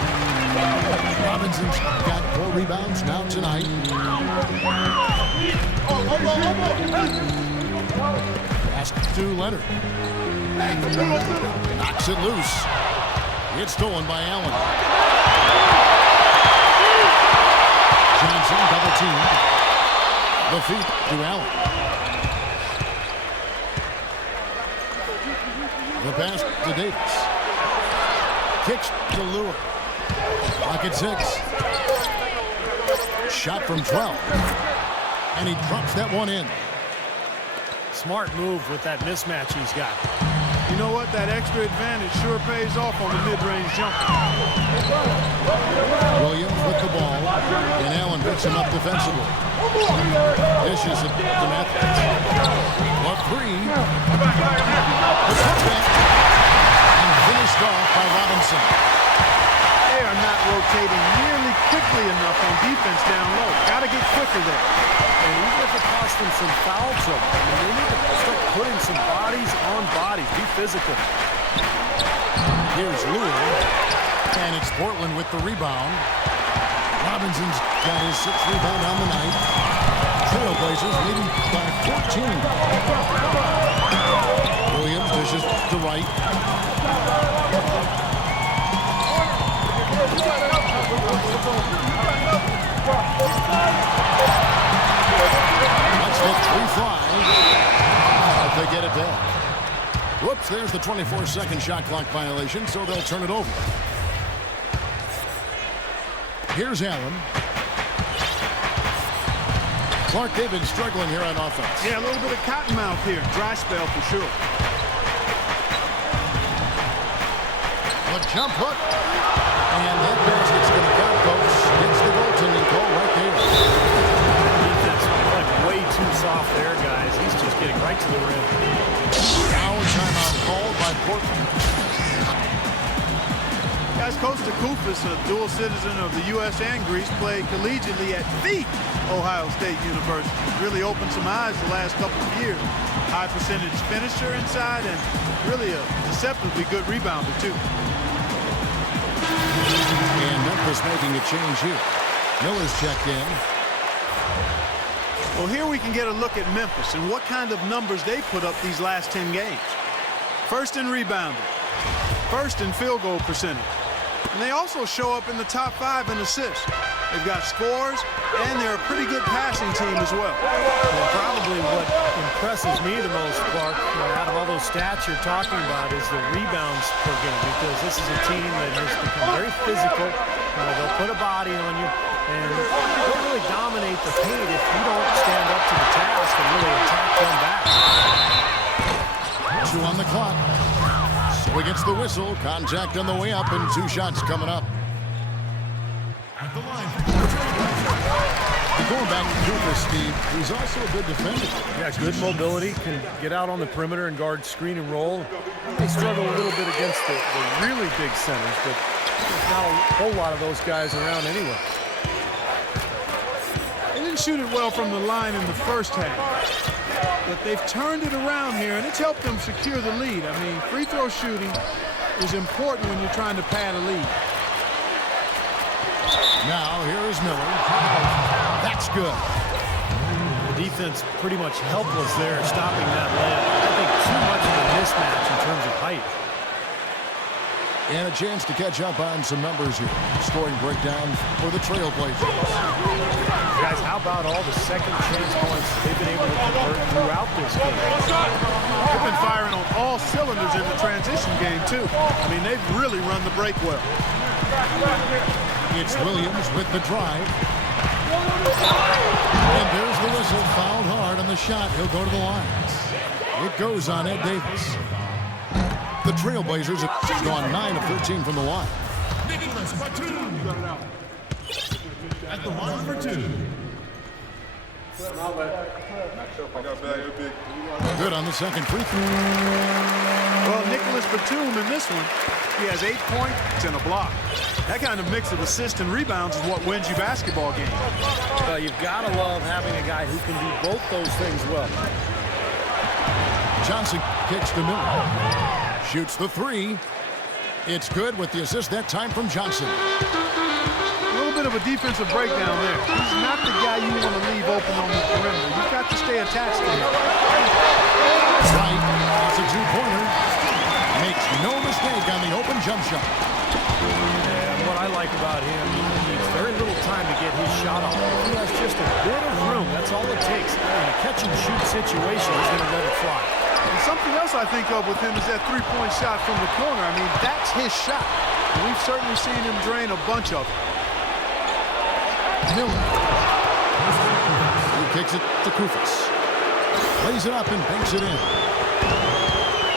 Robinson's got 4 rebounds now tonight. Pass to Leonard. Knocks it loose. It's stolen by Allen. Johnson double teamed. The feet to Allen. The pass to Davis. Kicks to Lure. Clock at 6. Shot from 12. And he drops that one in. Smart move with that mismatch he's got. You know what? That extra advantage sure pays off on the mid-range jumper. Williams with the ball. And Allen picks him up defensively. Dishes it to Matthews. A 3. The putback. And finished off by Robinson. They are not rotating nearly quickly enough on defense down low. Got to get quicker there. And even if it costs them some foul trouble, I mean, they need to start putting some bodies on bodies. Be physical. Here's Lure. And it's Portland with the rebound. Robinson's got his 6th rebound on the night. Trailblazers leading by 14. Williams dishes to Wright. Let's let 3 fly. If they get it back. Whoops, there's the 24-second shot clock violation, so they'll turn it over. Here's Allen. Clark, they've been struggling here on offense. Yeah, a little bit of cottonmouth here. Dry spell for sure. A jump hook. And that basket's going to count, folks. It's the goaltending call right there. Defense like way too soft there, guys. He's just getting right to the rim. Now a timeout called by Portland. Guys, Coach Kufis, a dual citizen of the U.S. and Greece, played collegiately at the Ohio State University. Really opened some eyes the last couple of years. High percentage finisher inside and really a deceptively good rebounder, too. And Memphis making a change here. Miller's checked in. Well, here we can get a look at Memphis and what kind of numbers they put up these last 10 games. First in rebounding. First in field goal percentage. And they also show up in the top 5 in assists. They've got scores, and they're a pretty good passing team as well. Well, probably what impresses me the most, Clark, out of all those stats you're talking about is the rebounds per game, because this is a team that has become very physical. They'll put a body on you, and they'll really dominate the paint if you don't stand up to the task and really attack them back. 2 on the clock. So he gets the whistle. Contact on the way up, and 2 shots coming up. At the line. Going back to Kufis, Steve, he's also a good defender. Yeah, good mobility, can get out on the perimeter and guard screen and roll. They struggle a little bit against the really big centers, but there's not a whole lot of those guys around anyway. They didn't shoot it well from the line in the first half, but they've turned it around here, and it's helped them secure the lead. I mean, free throw shooting is important when you're trying to pad a lead. Now, here is Miller. That's good. The defense pretty much helpless there, stopping that layup. I think too much of a mismatch in terms of height. And a chance to catch up on some numbers here. Scoring breakdown for the Trailblazers. Guys, how about all the second chance points they've been able to convert throughout this game? They've been firing on all cylinders in the transition game, too. I mean, they've really run the break well. It's Williams with the drive. And there's the whistle. Fouled hard on the shot. He'll go to the line. It goes on Ed Davis. The Trailblazers have gone 9 of 13 from the line. Nicholas Batum. At the line for two. Good on the second free throw. Well, Nicholas Batum in this one, he has 8 points and a block. That kind of mix of assists and rebounds is what wins you basketball games. Well, you've got to love having a guy who can do both those things well. Johnson kicks to Miller. Shoots the three. It's good with the assist that time from Johnson. A little bit of a defensive breakdown there. He's not the guy you want to leave open on the perimeter. You've got to stay attached to him. Right, it's a two-pointer. Makes no mistake on the open jump shot. And what I like about him, he needs very little time to get his shot off. He has just a bit of room. That's all it takes. In a catch-and-shoot situation, he's going to let it fly. And something else I think of with him is that three-point shot from the corner. I mean, that's his shot. And we've certainly seen him drain a bunch of them. Miller. He kicks it to Kufas. Lays it up and banks it in.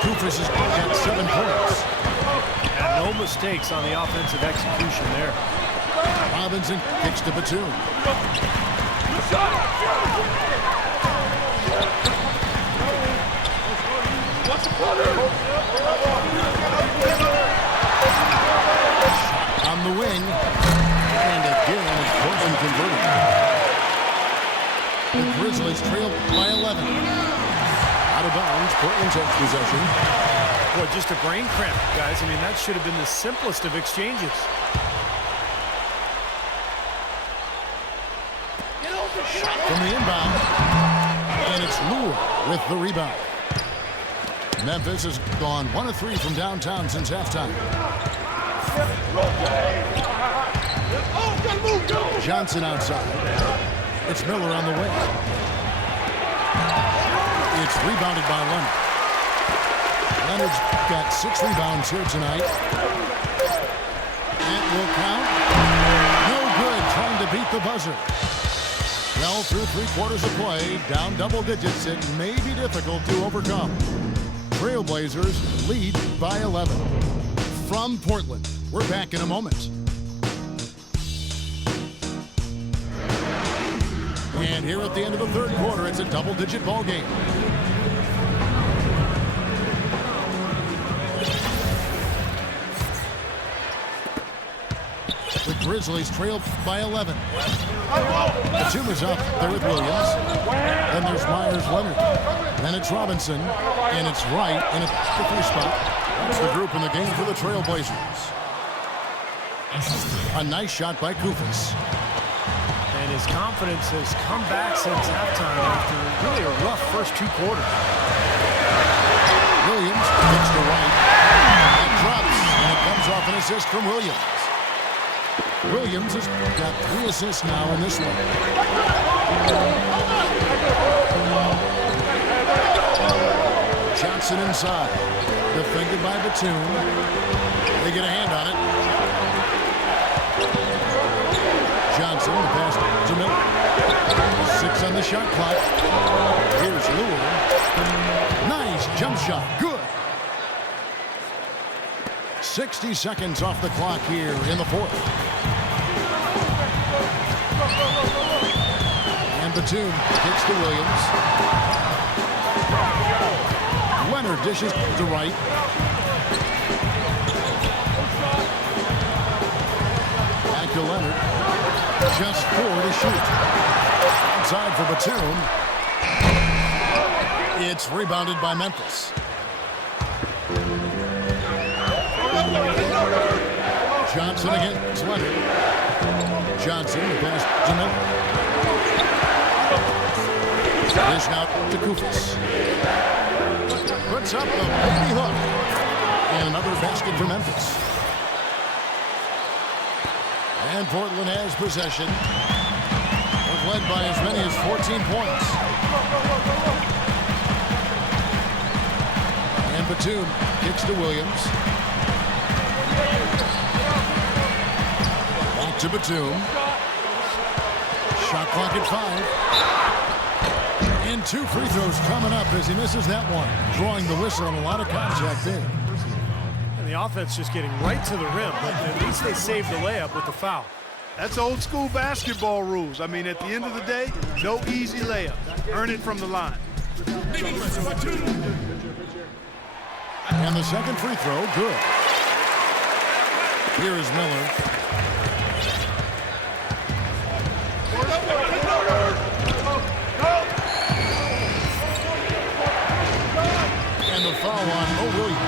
Kufas has got 7 points. And no mistakes on the offensive execution there. Robinson kicks to Batum. On the wing. And again, Portland converted. The Grizzlies trail by 11. Out of bounds, Portland takes possession. Boy, just a brain cramp, guys. I mean, that should have been the simplest of exchanges. Shot from the inbound. And it's Lure with the rebound. Memphis has gone 1 of 3 from downtown since halftime. Johnson outside. It's Miller on the wing. It's rebounded by Leonard. Leonard's got 6 rebounds here tonight. That will count. No good, trying to beat the buzzer. Well, through 3 quarters of play, down double digits, it may be difficult to overcome. Trailblazers lead by 11. From Portland, we're back in a moment. And here at the end of the third quarter, it's a double-digit ball game. The Grizzlies trail by 11. Batum is up there with Williams. Then there's Myers-Leonard. Then it's Robinson. And it's Wright in a 3 spot. That's the group in the game for the Trailblazers. A nice shot by Kufas. And his confidence has come back since halftime after really a rough first 2 quarters. Williams gets to Wright. It drops, and it comes off an assist from Williams. Williams has got 3 assists now in this one. Johnson inside. Defended by Batum. They get a hand on it. Johnson, the pass to Miller. 6 on the shot clock. Here's Lure. Nice jump shot. Good. 60 seconds off the clock here in the fourth. And Batum kicks to Williams. Leonard dishes to Wright. Back to Leonard. Just 4 to shoot. Inside for Batum. It's rebounded by Memphis. Johnson against Leonard. Johnson, the pass to Miller. Dish now to Kufas. Puts up the baby hook. And another basket for Memphis. And Portland has possession. They've led by as many as 14 points. And Batum kicks to Williams. Back to Batum. Shot clock at 5. And 2 free throws coming up as he misses that one. Drawing the whistle and a lot of contact there. And the the offense just getting right to the rim, but at least they saved the layup with the foul. That's old school basketball rules. I mean, at the end of the day, no easy layup. Earn it from the line. And the second free throw, good. Here is Miller. And the foul on Mo Williams.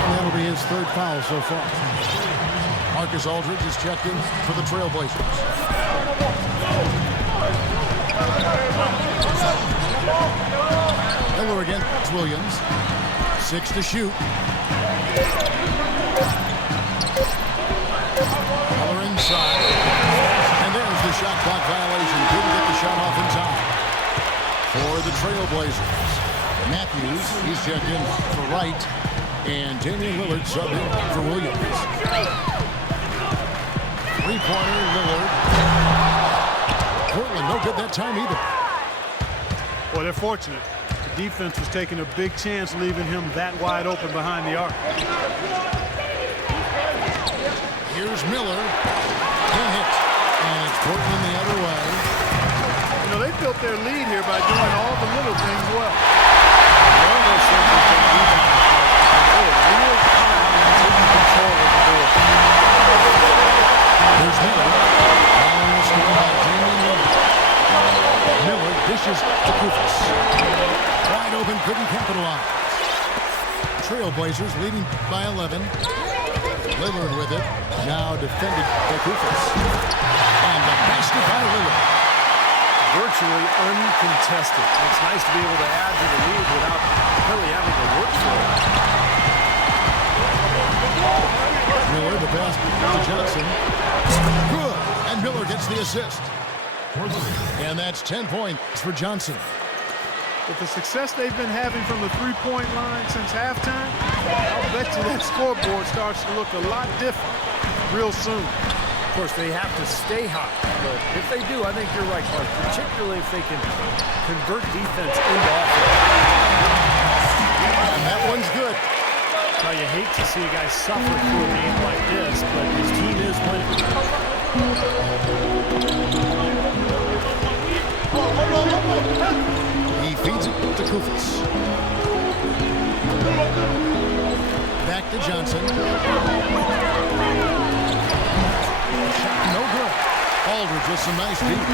And that'll be his third foul so far. Marcus Aldridge is checked in for the Trailblazers. Miller against Williams. 6 to shoot. Miller inside. And there's the shot clock violation. Couldn't get the shot off in time. For the Trailblazers. Matthews, he's checked in for Wright. And Damian Lillard subbed in for Williams. Three-pointer, Lillard. Portland, no good that time either. Well, they're fortunate. The defense was taking a big chance leaving him that wide open behind the arc. Here's Miller. Can't hit. And it's Portland the other way. You know, they built their lead here by doing all the little things well. One of those things is the rebound. Real time and taking control of the board. Here's Miller. Following the score by Damian Lillard. Miller dishes to Kufis. Wide open, couldn't capitalize. Trailblazers leading by 11. Lillard with it. Now defended by Kufis. And the basket by Lillard. Virtually uncontested. It's nice to be able to add to the lead without really having to work for it. Miller, the pass to Johnson. Good. And Miller gets the assist. And that's 10 points for Johnson. With the success they've been having from the three-point line since halftime, I'll bet you that scoreboard starts to look a lot different real soon. Of course, they have to stay hot, but if they do, I think you're right, Mark, particularly if they can convert defense into offense. And that one's good. Now, you hate to see a guy suffer through a game like this, but his team is winning. He feeds it to Kufis. Back to Johnson. No good. Aldridge with some nice deep.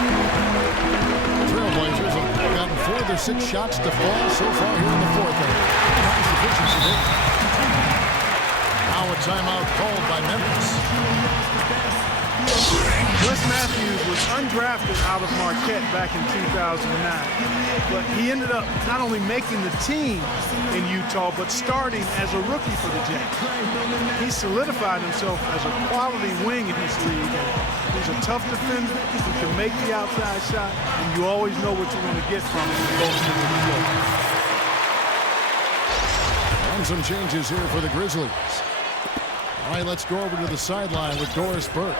Trailblazers have gotten 4 of their 6 shots to fall so far here in the fourth. Nice efficiency there. Now a timeout called by Memphis. Wes Matthews was undrafted out of Marquette back in 2009, but he ended up not only making the team in Utah, but starting as a rookie for the Jazz. He solidified himself as a quality wing in this league. And he's a tough defender who can make the outside shot, and you always know what you're going to get from him going into the floor. And some changes here for the Grizzlies. All right, let's go over to the sideline with Doris Burke.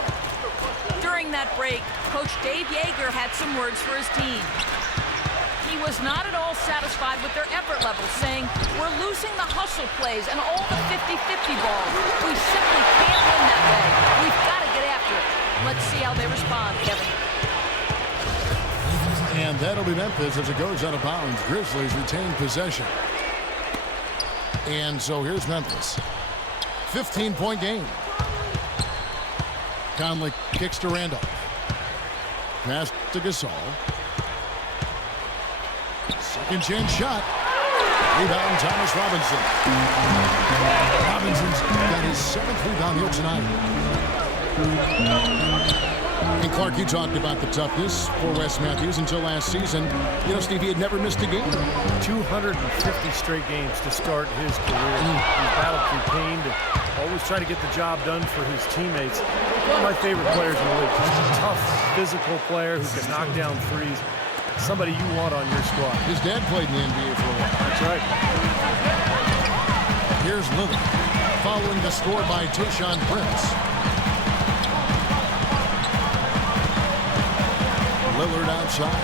During that break, Coach Dave Yeager had some words for his team. He was not at all satisfied with their effort levels, saying, "We're losing the hustle plays and all the 50-50 balls. We simply can't win that way. We've got to get after it." Let's see how they respond, Kevin. And that'll be Memphis as it goes out of bounds. Grizzlies retain possession. And so here's Memphis. 15-point game. Conley kicks to Randolph. Pass to Gasol. Second chance shot. Rebound, Thomas Robinson. Robinson's got his 7th rebound here tonight. And Clark, you talked about the toughness for Wes Matthews until last season. You know, Steve, he had never missed a game. 250 straight games to start his career. He's battled through pain to always try to get the job done for his teammates. One of my favorite players in the league. He's a tough, physical player who can knock down threes. Somebody you want on your squad. His dad played in the NBA for a while. That's right. Here's Lillard, following the score by Tayshaun Prince. Lillard outside.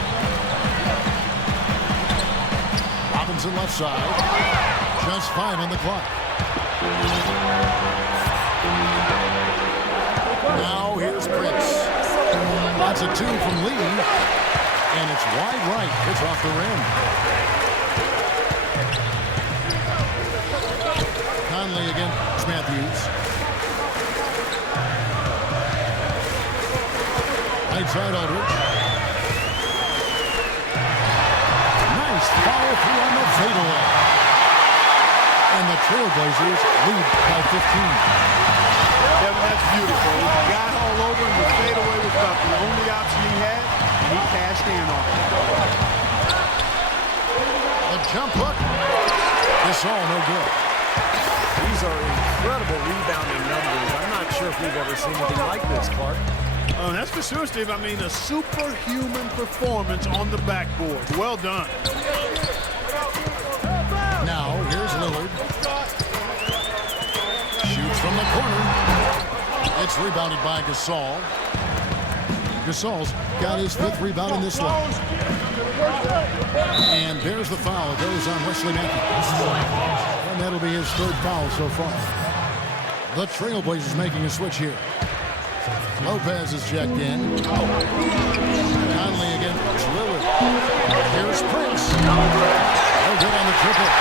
Robinson left side. Just 5 on the clock. 2 from Lee. And it's wide right. It's off the rim. Conley against Matthews. Right side Aldridge. Nice follow through on the fadeaway. And the Trailblazers lead by 15. Kevin, that's beautiful. He got all over him. The fadeaway was about the only option he had, and he cashed in on it. A jump hook. This all no good. These are incredible rebounding numbers. I'm not sure if we've ever seen anything like this, Clark. Oh, that's for sure, Steve. I mean, a superhuman performance on the backboard. Well done. Now, here's Lillard. Shoots from the corner. It's rebounded by Gasol. Gasol's got his 5th rebound in this one. And there's the foul. It goes on Wesley Matthews. And that'll be his 3rd foul so far. The Trailblazers making a switch here. Lopez is checked in. Conley against Lillard. Here's Prince. No good on the triple.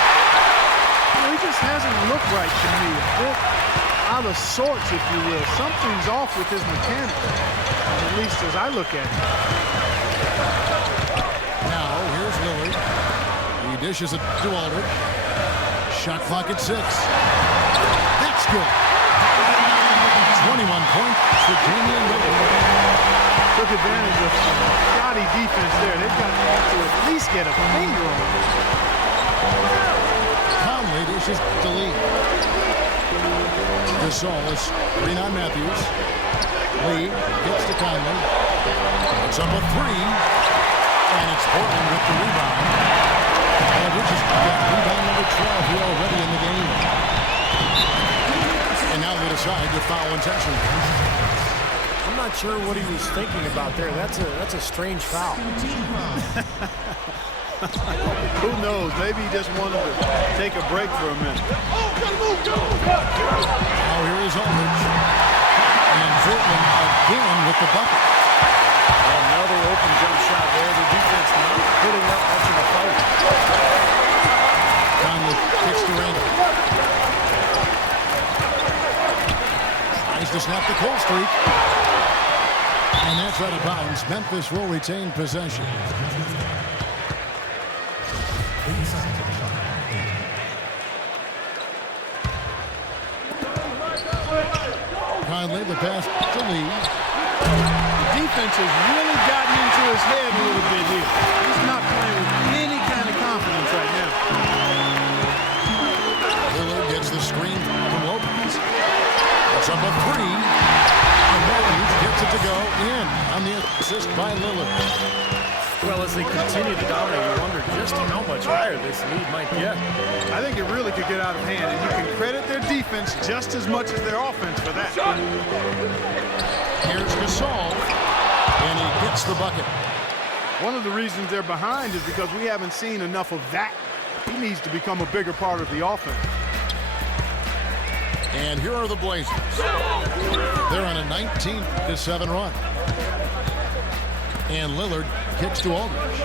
He just hasn't looked right to me. A bit out of sorts, if you will. Something's off with his mechanics, at least as I look at it. Now, here's Lillard. He dishes it to Aldridge. Shot clock at 6. That's good. 21 points for Damian Lillard. Took advantage of some shoddy defense there. They've got to at least get a finger on it. Conley dishes to Lee. Gasol is screen on Matthews. Lee gets to Conley. It's up a 3. And it's Portland with the rebound. Aldridge has got rebound number 12 here already in the game. And now they decide to foul intentionally. I'm not sure what he was thinking about there. That's a strange foul. Who knows? Maybe he just wanted to take a break for a minute. Now here is Aldridge. And Portland again with the bucket. Another open jump shot there. The defense not putting up much of a fight. Conley kicks to Randall. Tries to snap the cold streak. And that's out of bounds. Memphis will retain possession. Conley, the pass to Lee. The defense has really gotten into his head a little bit here. He's not playing with any kind of confidence right now. Lillard gets the screen from Lopez. It's up a 3. And Matthews gets it to go in on the assist by Lillard. Well, as they continue to dominate, you wonder just how much higher this lead might get. I think it really could get out of hand, and you can credit their defense just as much as their offense for that. Here's Gasol, and he gets the bucket. One of the reasons they're behind is because we haven't seen enough of that. He needs to become a bigger part of the offense. And here are the Blazers. They're on a 19-7 run. And Lillard kicks to Aldridge.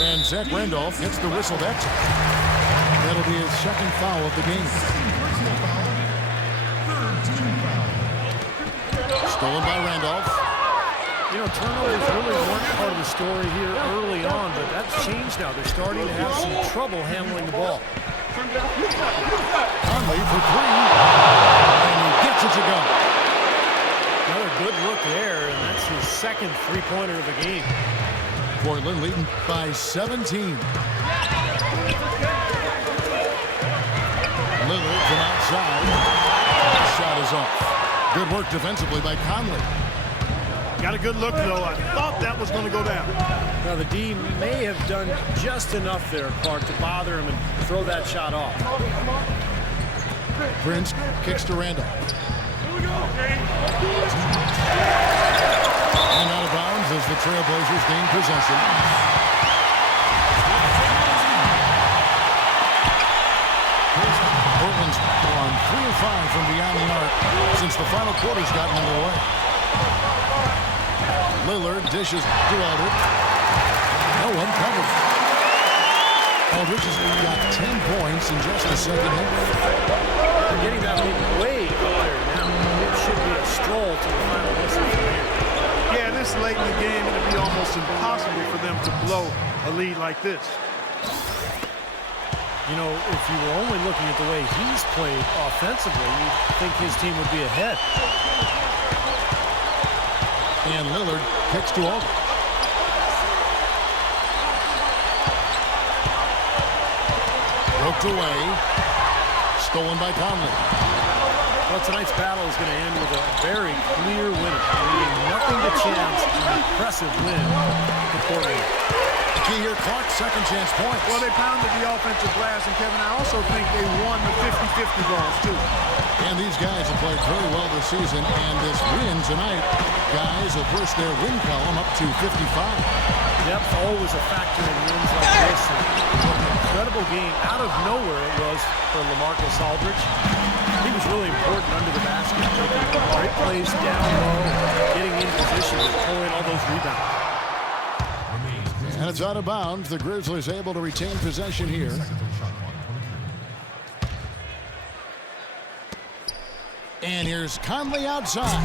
And Zach Randolph hits the whistle. That's it. That'll be his 2nd foul of the game. Stolen by Randolph. You know, turnovers really weren't part of the story here early on, but that's changed now. They're starting to have some trouble handling the ball. Conley for 3. And he gets it to go. Another good look there, and that's his 2nd three-pointer of the game. Portland leading by 17. Lillard from outside. The shot is off. Good work defensively by Conley. Got a good look, though. I thought that was going to go down. Now, the D may have done just enough there, Clark, to bother him and throw that shot off. Prince kicks to Randall. And out of bounds as the Trailblazers gain possession. Portland's on 3 of 5 from beyond the arc since the final quarter's gotten underway. Lillard dishes to Aldridge. No one covers. Aldridge has got 10 points in just the second half. They're getting that lead way up there now. It should be a stroll to the final whistle from here. Yeah, this late in the game, it'd be almost impossible for them to blow a lead like this. You know, if you were only looking at the way he's played offensively, you'd think his team would be ahead. And Lillard kicks to Aldridge. Poked away. Stolen by Conley. Well, tonight's battle is going to end with a very clear winner, leaving nothing to chance an impressive win for Portland. Key here, Clark, second chance points. Well, they pounded the offensive glass, and Kevin, I also think they won the 50-50 balls, too. And these guys have played very well this season, and this win tonight, guys have pushed their win column up to 55. Depth always a factor in wins like this. And what an incredible game out of nowhere it was for LaMarcus Aldridge. He was really important under the basket, making great plays down low, getting in position to pull in all those rebounds. And it's out of bounds. The Grizzlies able to retain possession here. And here's Conley outside.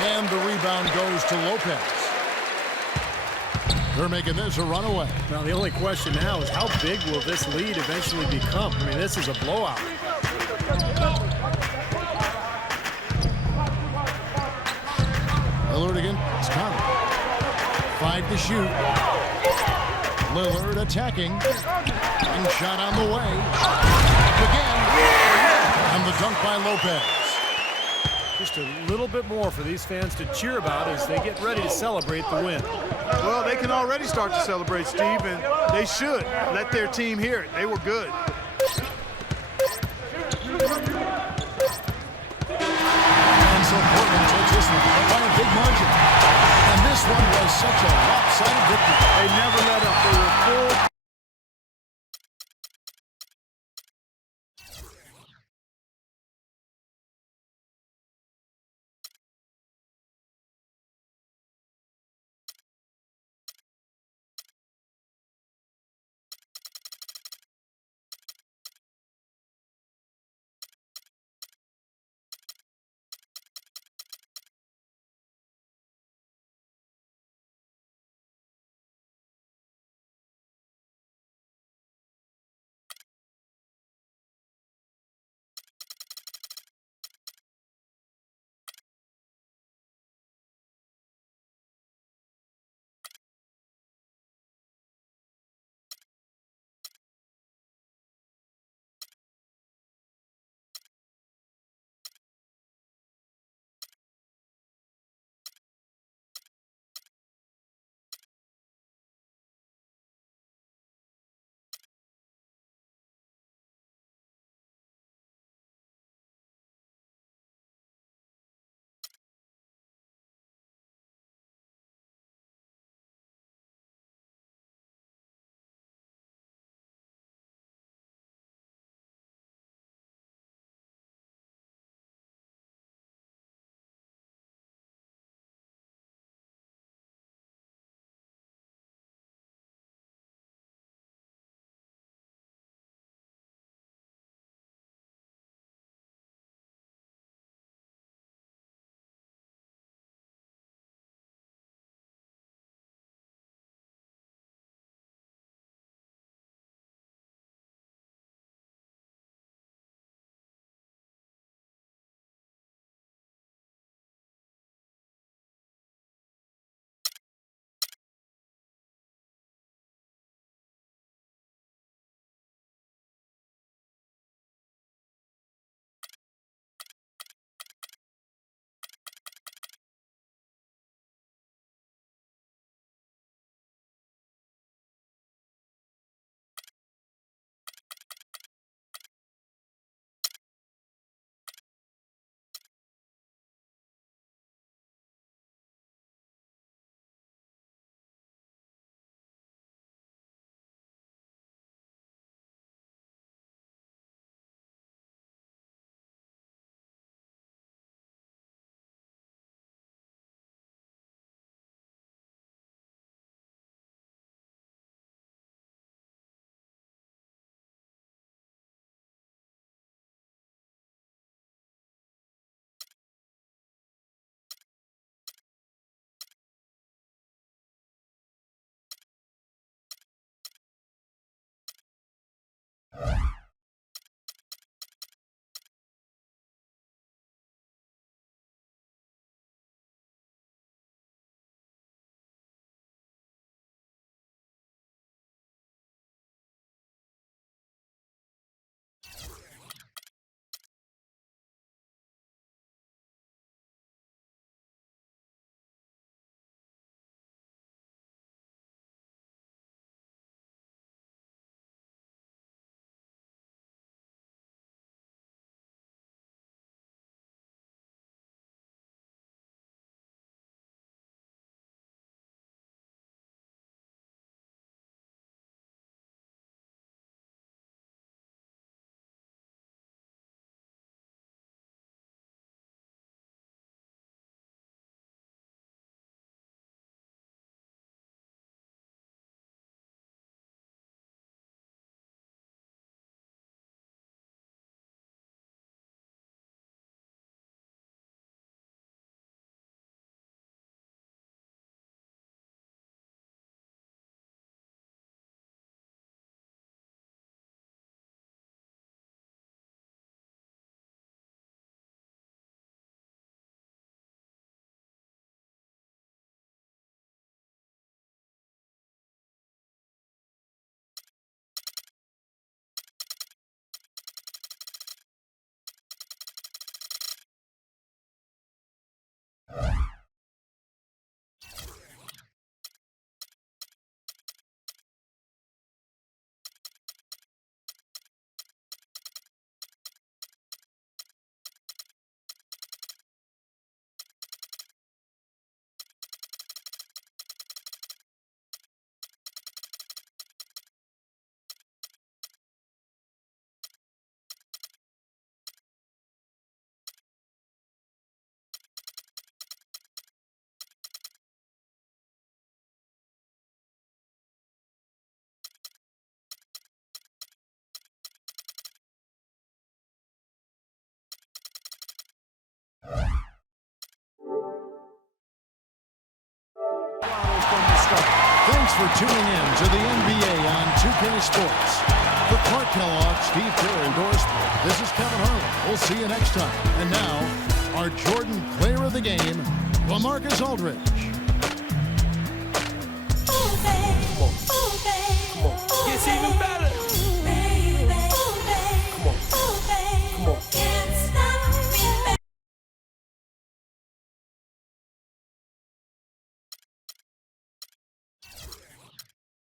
And the rebound goes to Lopez. They're making this a runaway. Now, the only question now is how big will this lead eventually become? I mean, this is a blowout. Lillard again. It's Conley. 5 to shoot. Lillard attacking. And shot on the way. Again. And the dunk by Lopez. Just a little bit more for these fans to cheer about as they get ready to celebrate the win. Well, they can already start to celebrate, Steve, and they should let their team hear it. They were good. And so Portland takes this one by a big margin. And this one was such a lopsided victory. They never let up. They were full. start. Thanks for tuning in to the NBA on 2K Sports. For Clark Kellogg, Steve Kerr endorsement, this is Kevin Harlan. We'll see you next time. And now, our Jordan Player of the Game, LaMarcus Aldridge. Gets even better.